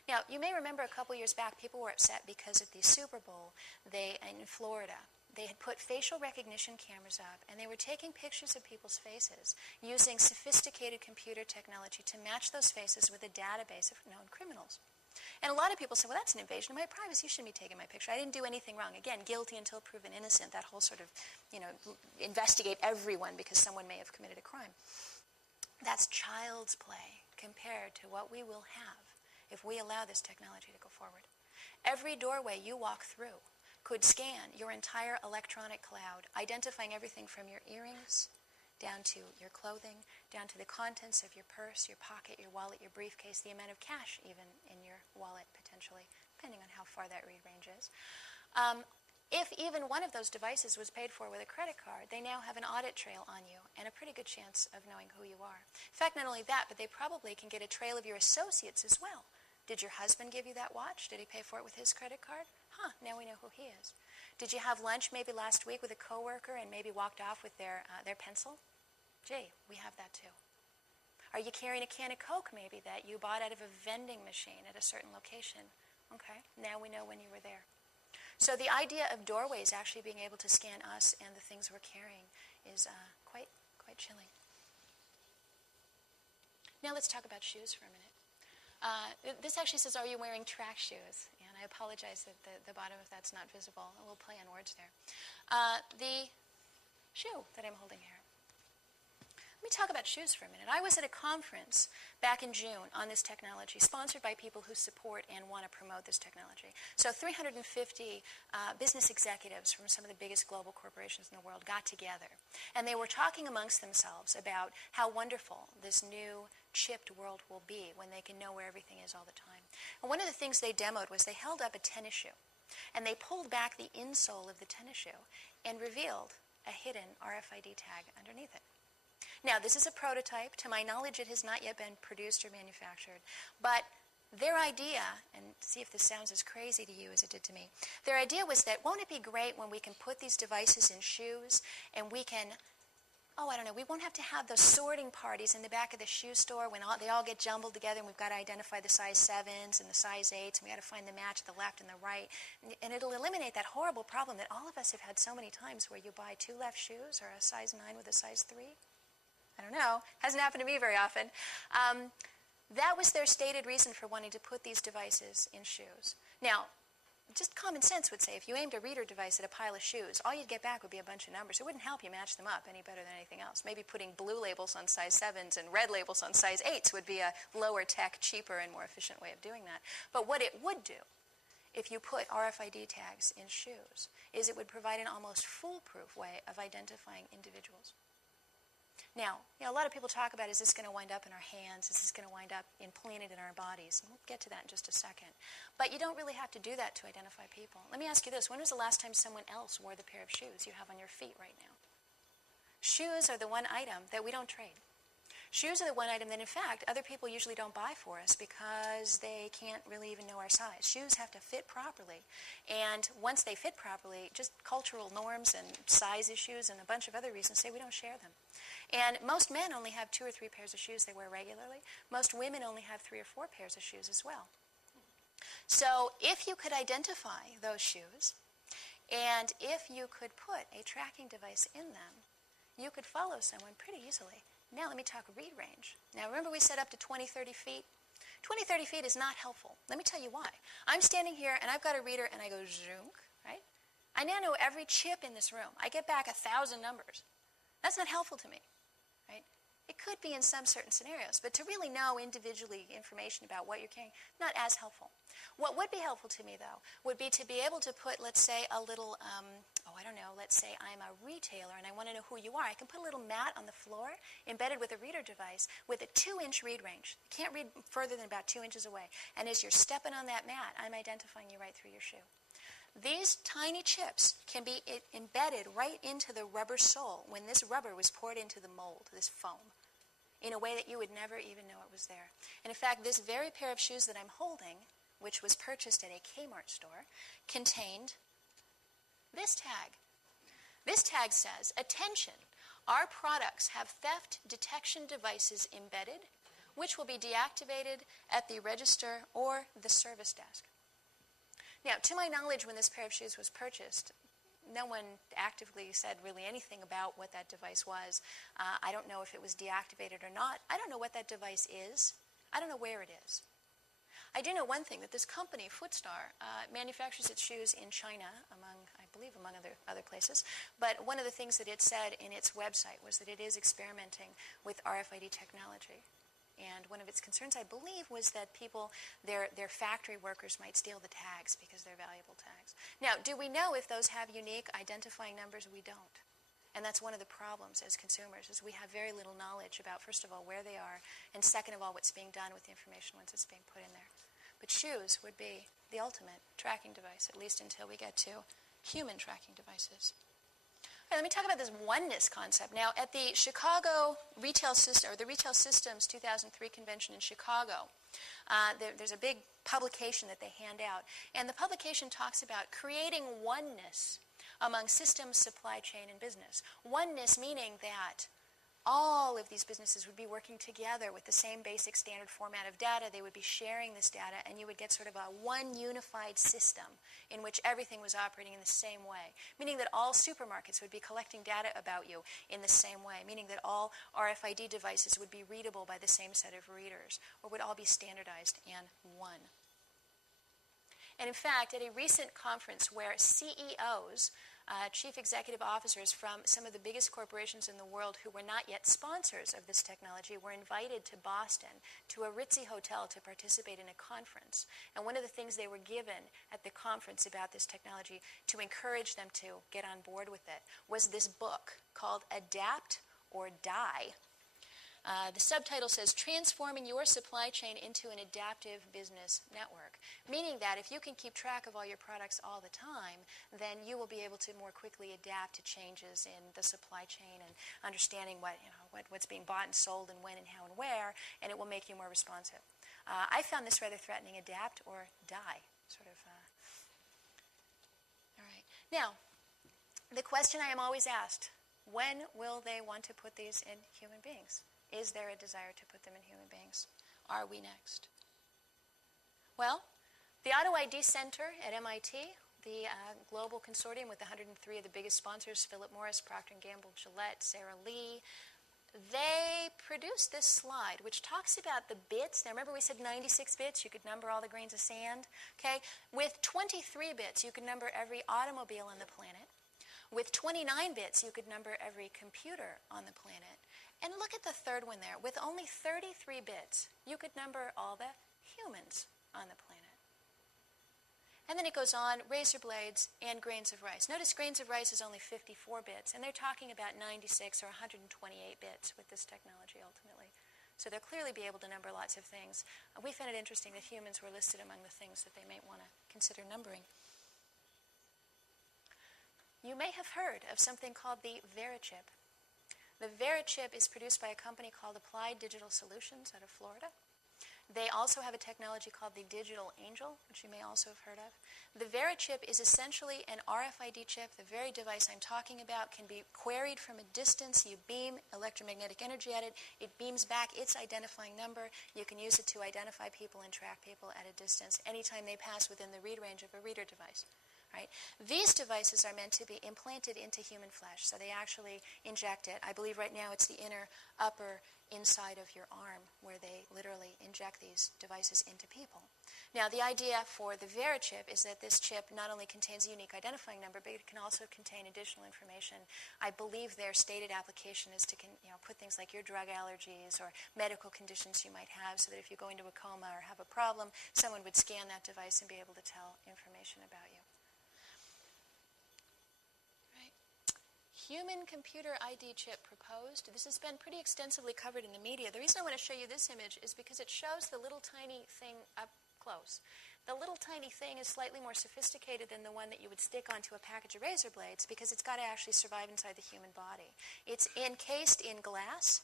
Now, you may remember a couple years back, people were upset because of the Super Bowl in Florida. They had put facial recognition cameras up, and they were taking pictures of people's faces using sophisticated computer technology to match those faces with a database of known criminals. And a lot of people said, well, that's an invasion of my privacy. You shouldn't be taking my picture. I didn't do anything wrong. Again, guilty until proven innocent, that whole sort of, investigate everyone because someone may have committed a crime. That's child's play compared to what we will have if we allow this technology to go forward. Every doorway you walk through could scan your entire electronic cloud, identifying everything from your earrings down to your clothing, down to the contents of your purse, your pocket, your wallet, your briefcase, the amount of cash even in your wallet potentially, depending on how far that read range is. If even one of those devices was paid for with a credit card, they now have an audit trail on you and a pretty good chance of knowing who you are. In fact, not only that, but they probably can get a trail of your associates as well. Did your husband give you that watch? Did he pay for it with his credit card? Now we know who he is. Did you have lunch maybe last week with a coworker and maybe walked off with their pencil? Gee, we have that too. Are you carrying a can of Coke maybe that you bought out of a vending machine at a certain location? Okay, now we know when you were there. So the idea of doorways actually being able to scan us and the things we're carrying is quite chilling. Now let's talk about shoes for a minute. This actually says, are you wearing track shoes? And I apologize that the bottom of that's not visible. We'll play on words there. The shoe that I'm holding here. Let me talk about shoes for a minute. I was at a conference back in June on this technology, sponsored by people who support and want to promote this technology. So 350 business executives from some of the biggest global corporations in the world got together. And they were talking amongst themselves about how wonderful this new chipped world will be when they can know where everything is all the time. And one of the things they demoed was they held up a tennis shoe. And they pulled back the insole of the tennis shoe and revealed a hidden RFID tag underneath it. Now, this is a prototype. To my knowledge, it has not yet been produced or manufactured. But their idea, and see if this sounds as crazy to you as it did to me, their idea was that, won't it be great when we can put these devices in shoes and we can, we won't have to have those sorting parties in the back of the shoe store when they all get jumbled together and we've got to identify the size 7s and the size 8s and we've got to find the match at the left and the right. And it'll eliminate that horrible problem that all of us have had so many times where you buy 2 left shoes or a size 9 with a size 3. I don't know. Hasn't happened to me very often. That was their stated reason for wanting to put these devices in shoes. Now, just common sense would say if you aimed a reader device at a pile of shoes, all you'd get back would be a bunch of numbers. It wouldn't help you match them up any better than anything else. Maybe putting blue labels on size 7s and red labels on size 8s would be a lower tech, cheaper, and more efficient way of doing that. But what it would do if you put RFID tags in shoes is it would provide an almost foolproof way of identifying individuals. Now, a lot of people talk about, is this going to wind up in our hands? Is this going to wind up implanted in our bodies? And we'll get to that in just a second. But you don't really have to do that to identify people. Let me ask you this. When was the last time someone else wore the pair of shoes you have on your feet right now? Shoes are the one item that we don't trade. Shoes are the one item that, in fact, other people usually don't buy for us because they can't really even know our size. Shoes have to fit properly. And once they fit properly, just cultural norms and size issues and a bunch of other reasons say we don't share them. And most men only have 2 or 3 pairs of shoes they wear regularly. Most women only have 3 or 4 pairs of shoes as well. So if you could identify those shoes, and if you could put a tracking device in them, you could follow someone pretty easily. Now let me talk read range. Now remember we said up to 20, 30 feet? 20, 30 feet is not helpful. Let me tell you why. I'm standing here and I've got a reader and I go zoom, right? I now know every chip in this room. I get back 1,000 numbers. That's not helpful to me, right? It could be in some certain scenarios, but to really know individually information about what you're carrying, not as helpful. What would be helpful to me, though, would be to be able to put, let's say, a little, I don't know, let's say I'm a retailer and I want to know who you are. I can put a little mat on the floor embedded with a reader device with a 2-inch read range. You can't read further than about 2 inches away. And as you're stepping on that mat, I'm identifying you right through your shoe. These tiny chips can be embedded right into the rubber sole when this rubber was poured into the mold, this foam, in a way that you would never even know it was there. And in fact, this very pair of shoes that I'm holding, which was purchased at a Kmart store, contained this tag. This tag says, "Attention, our products have theft detection devices embedded, which will be deactivated at the register or the service desk." Now, to my knowledge, when this pair of shoes was purchased, no one actively said really anything about what that device was. I don't know if it was deactivated or not. I don't know what that device is. I don't know where it is. I do know one thing, that this company, Footstar, manufactures its shoes in China, I believe among other places. But one of the things that it said in its website was that it is experimenting with RFID technology. And one of its concerns, I believe, was that people, their factory workers might steal the tags because they're valuable tags. Now, do we know if those have unique identifying numbers? We don't. And that's one of the problems as consumers, is we have very little knowledge about, first of all, where they are, and second of all, what's being done with the information once it's being put in there. But shoes would be the ultimate tracking device, at least until we get to human tracking devices. All right, let me talk about this oneness concept. Now, at the Chicago Retail System, or the Retail Systems 2003 convention in Chicago, there's a big publication that they hand out. And the publication talks about creating oneness among systems, supply chain, and business. Oneness meaning that all of these businesses would be working together with the same basic standard format of data. They would be sharing this data, and you would get sort of a one unified system in which everything was operating in the same way, meaning that all supermarkets would be collecting data about you in the same way, meaning that all RFID devices would be readable by the same set of readers, or would all be standardized and one. And in fact, at a recent conference where CEOs, chief executive officers from some of the biggest corporations in the world who were not yet sponsors of this technology were invited to Boston to a ritzy hotel to participate in a conference. And one of the things they were given at the conference about this technology to encourage them to get on board with it was this book called Adapt or Die. The subtitle says, "Transforming Your Supply Chain into an Adaptive Business Network," meaning that if you can keep track of all your products all the time, then you will be able to more quickly adapt to changes in the supply chain and understanding what's being bought and sold and when and how and where, and it will make you more responsive. I found this rather threatening. Adapt or die, sort of. All right. Now, the question I am always asked, when will they want to put these in human beings? Is there a desire to put them in human beings? Are we next? Well, the Auto ID Center at MIT, the global consortium with 103 of the biggest sponsors, Philip Morris, Procter & Gamble, Gillette, Sara Lee, they produced this slide which talks about the bits. Now remember we said 96 bits, you could number all the grains of sand. Okay? With 23 bits, you could number every automobile on the planet. With 29 bits, you could number every computer on the planet. And look at the third one there. With only 33 bits, you could number all the humans on the planet. And then it goes on, razor blades and grains of rice. Notice grains of rice is only 54 bits, and they're talking about 96 or 128 bits with this technology ultimately. So they'll clearly be able to number lots of things. We found it interesting that humans were listed among the things that they might want to consider numbering. You may have heard of something called the VeriChip. The VeriChip is produced by a company called Applied Digital Solutions out of Florida. They also have a technology called the Digital Angel, which you may also have heard of. The VeriChip is essentially an RFID chip. The very device I'm talking about can be queried from a distance. You beam electromagnetic energy at it. It beams back its identifying number. You can use it to identify people and track people at a distance anytime they pass within the read range of a reader device. Right? These devices are meant to be implanted into human flesh, so they actually inject it. I believe right now it's the inner, upper, inside of your arm where they literally inject these devices into people. Now, the idea for the VeriChip is that this chip not only contains a unique identifying number, but it can also contain additional information. I believe their stated application is to put things like your drug allergies or medical conditions you might have, so that if you go into a coma or have a problem, someone would scan that device and be able to tell information about you. human-computer ID chip proposed. This has been pretty extensively covered in the media. The reason I want to show you this image is because it shows the little tiny thing up close. The little tiny thing is slightly more sophisticated than the one that you would stick onto a package of razor blades because it's got to actually survive inside the human body. It's encased in glass.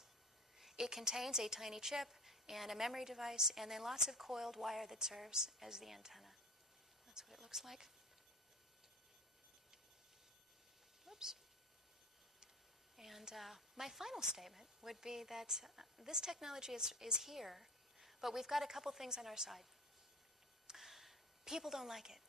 It contains a tiny chip and a memory device and then lots of coiled wire that serves as the antenna. That's what it looks like. Whoops. And my final statement would be that this technology is here, but we've got a couple things on our side. People don't like it.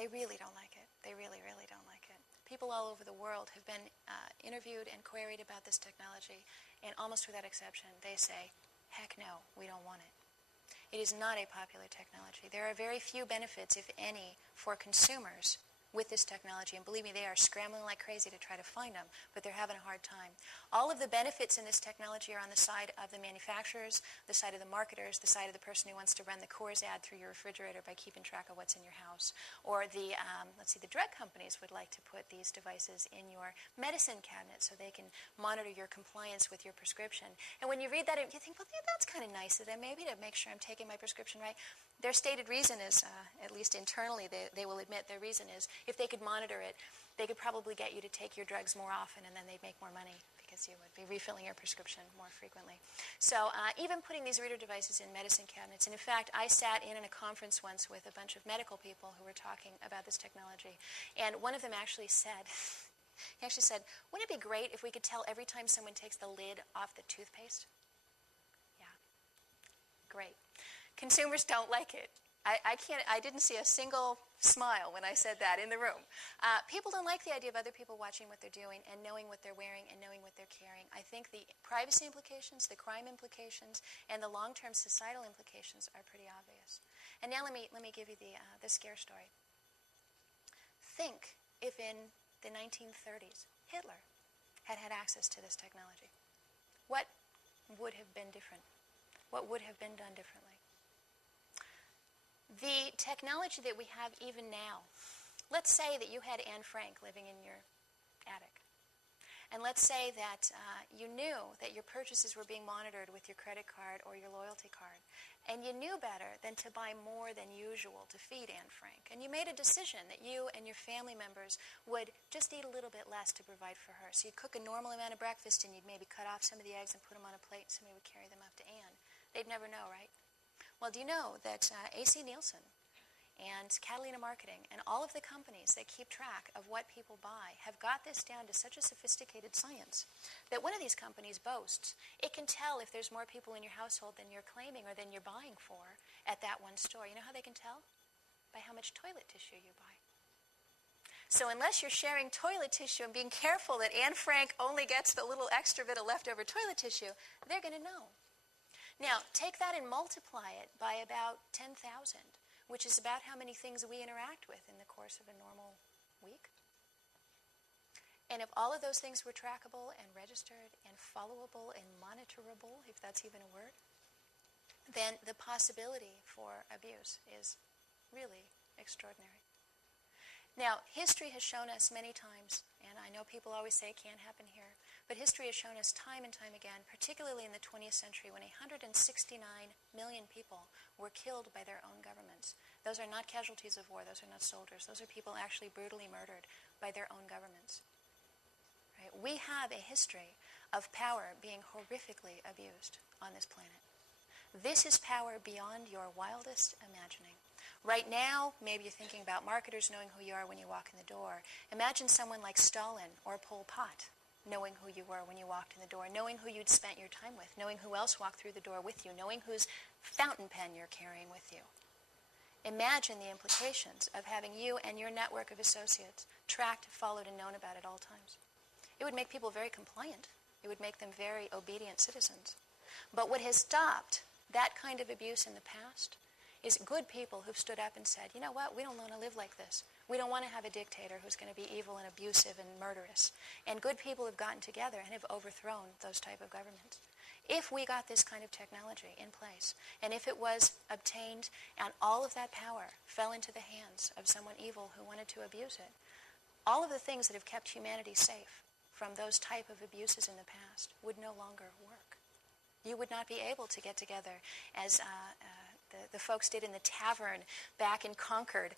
They really don't like it. They really, really don't like it. People all over the world have been interviewed and queried about this technology, and almost without exception, they say, heck no, we don't want it. It is not a popular technology. There are very few benefits, if any, for consumers with this technology, and believe me, they are scrambling like crazy to try to find them, but they're having a hard time. All of the benefits in this technology are on the side of the manufacturers, the side of the marketers, the side of the person who wants to run the Coors ad through your refrigerator by keeping track of what's in your house. Or the, the drug companies would like to put these devices in your medicine cabinet so they can monitor your compliance with your prescription. And when you read that, you think, well, that's kind of nice of them, maybe, to make sure I'm taking my prescription right. Their stated reason is, at least internally, they will admit their reason is, if they could monitor it, they could probably get you to take your drugs more often, and then they'd make more money because you would be refilling your prescription more frequently. So even putting these reader devices in medicine cabinets, and in fact, I sat in a conference once with a bunch of medical people who were talking about this technology, and one of them actually said, wouldn't it be great if we could tell every time someone takes the lid off the toothpaste? Yeah, great. Consumers don't like it. I didn't see a single smile when I said that in the room. People don't like the idea of other people watching what they're doing and knowing what they're wearing and knowing what they're carrying. I think the privacy implications, the crime implications, and the long-term societal implications are pretty obvious. And now let me give you the scare story. Think if in the 1930s Hitler had had access to this technology. What would have been different? What would have been done differently? The technology that we have even now, let's say that you had Anne Frank living in your attic. And let's say that you knew that your purchases were being monitored with your credit card or your loyalty card. And you knew better than to buy more than usual to feed Anne Frank. And you made a decision that you and your family members would just eat a little bit less to provide for her. So you'd cook a normal amount of breakfast and you'd maybe cut off some of the eggs and put them on a plate and somebody would carry them up to Anne. They'd never know, right? Well, do you know that A.C. Nielsen and Catalina Marketing and all of the companies that keep track of what people buy have got this down to such a sophisticated science that one of these companies boasts it can tell if there's more people in your household than you're claiming or than you're buying for at that one store. You know how they can tell? By how much toilet tissue you buy. So unless you're sharing toilet tissue and being careful that Anne Frank only gets the little extra bit of leftover toilet tissue, they're going to know. Now, take that and multiply it by about 10,000, which is about how many things we interact with in the course of a normal week. And if all of those things were trackable and registered and followable and monitorable, if that's even a word, then the possibility for abuse is really extraordinary. Now, history has shown us many times, and I know people always say it can't happen here, but history has shown us time and time again, particularly in the 20th century when 169 million people were killed by their own governments. Those are not casualties of war. Those are not soldiers. Those are people actually brutally murdered by their own governments. Right? We have a history of power being horrifically abused on this planet. This is power beyond your wildest imagining. Right now, maybe you're thinking about marketers knowing who you are when you walk in the door. Imagine someone like Stalin or Pol Pot knowing who you were when you walked in the door, knowing who you'd spent your time with, knowing who else walked through the door with you, knowing whose fountain pen you're carrying with you. Imagine the implications of having you and your network of associates tracked, followed, and known about at all times. It would make people very compliant. It would make them very obedient citizens. But what has stopped that kind of abuse in the past is good people who've stood up and said, you know what, we don't want to live like this. We don't want to have a dictator who's going to be evil and abusive and murderous. And good people have gotten together and have overthrown those type of governments. If we got this kind of technology in place, and if it was obtained and all of that power fell into the hands of someone evil who wanted to abuse it, all of the things that have kept humanity safe from those type of abuses in the past would no longer work. You would not be able to get together as the folks did in the tavern back in Concord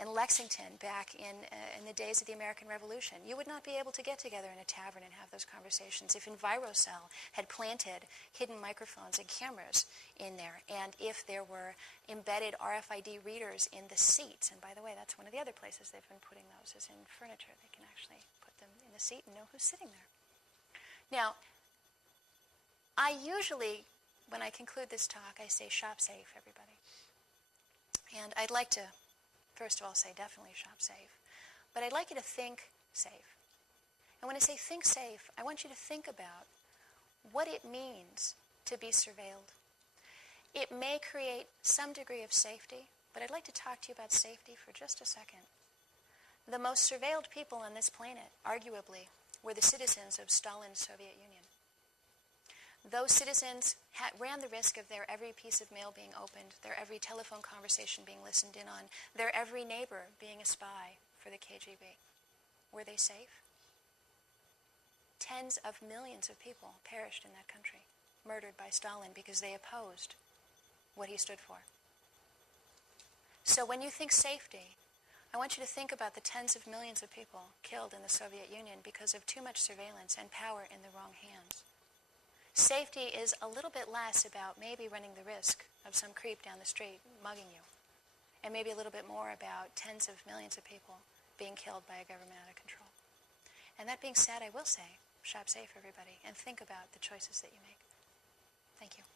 and Lexington back in the days of the American Revolution. You would not be able to get together in a tavern and have those conversations if EnviroCell had planted hidden microphones and cameras in there, and if there were embedded RFID readers in the seats. And by the way, that's one of the other places they've been putting those, is in furniture. They can actually put them in the seat and know who's sitting there. Now, I usually, when I conclude this talk, I say shop safe, everybody. And I'd like to, first of all, say definitely shop safe. But I'd like you to think safe. And when I say think safe, I want you to think about what it means to be surveilled. It may create some degree of safety, but I'd like to talk to you about safety for just a second. The most surveilled people on this planet, arguably, were the citizens of Stalin's Soviet Union. Those citizens ran the risk of their every piece of mail being opened, their every telephone conversation being listened in on, their every neighbor being a spy for the KGB. Were they safe? Tens of millions of people perished in that country, murdered by Stalin because they opposed what he stood for. So when you think safety, I want you to think about the tens of millions of people killed in the Soviet Union because of too much surveillance and power in the wrong hands. Safety is a little bit less about maybe running the risk of some creep down the street mugging you, and maybe a little bit more about tens of millions of people being killed by a government out of control. And that being said, I will say, shop safe, everybody, and think about the choices that you make. Thank you.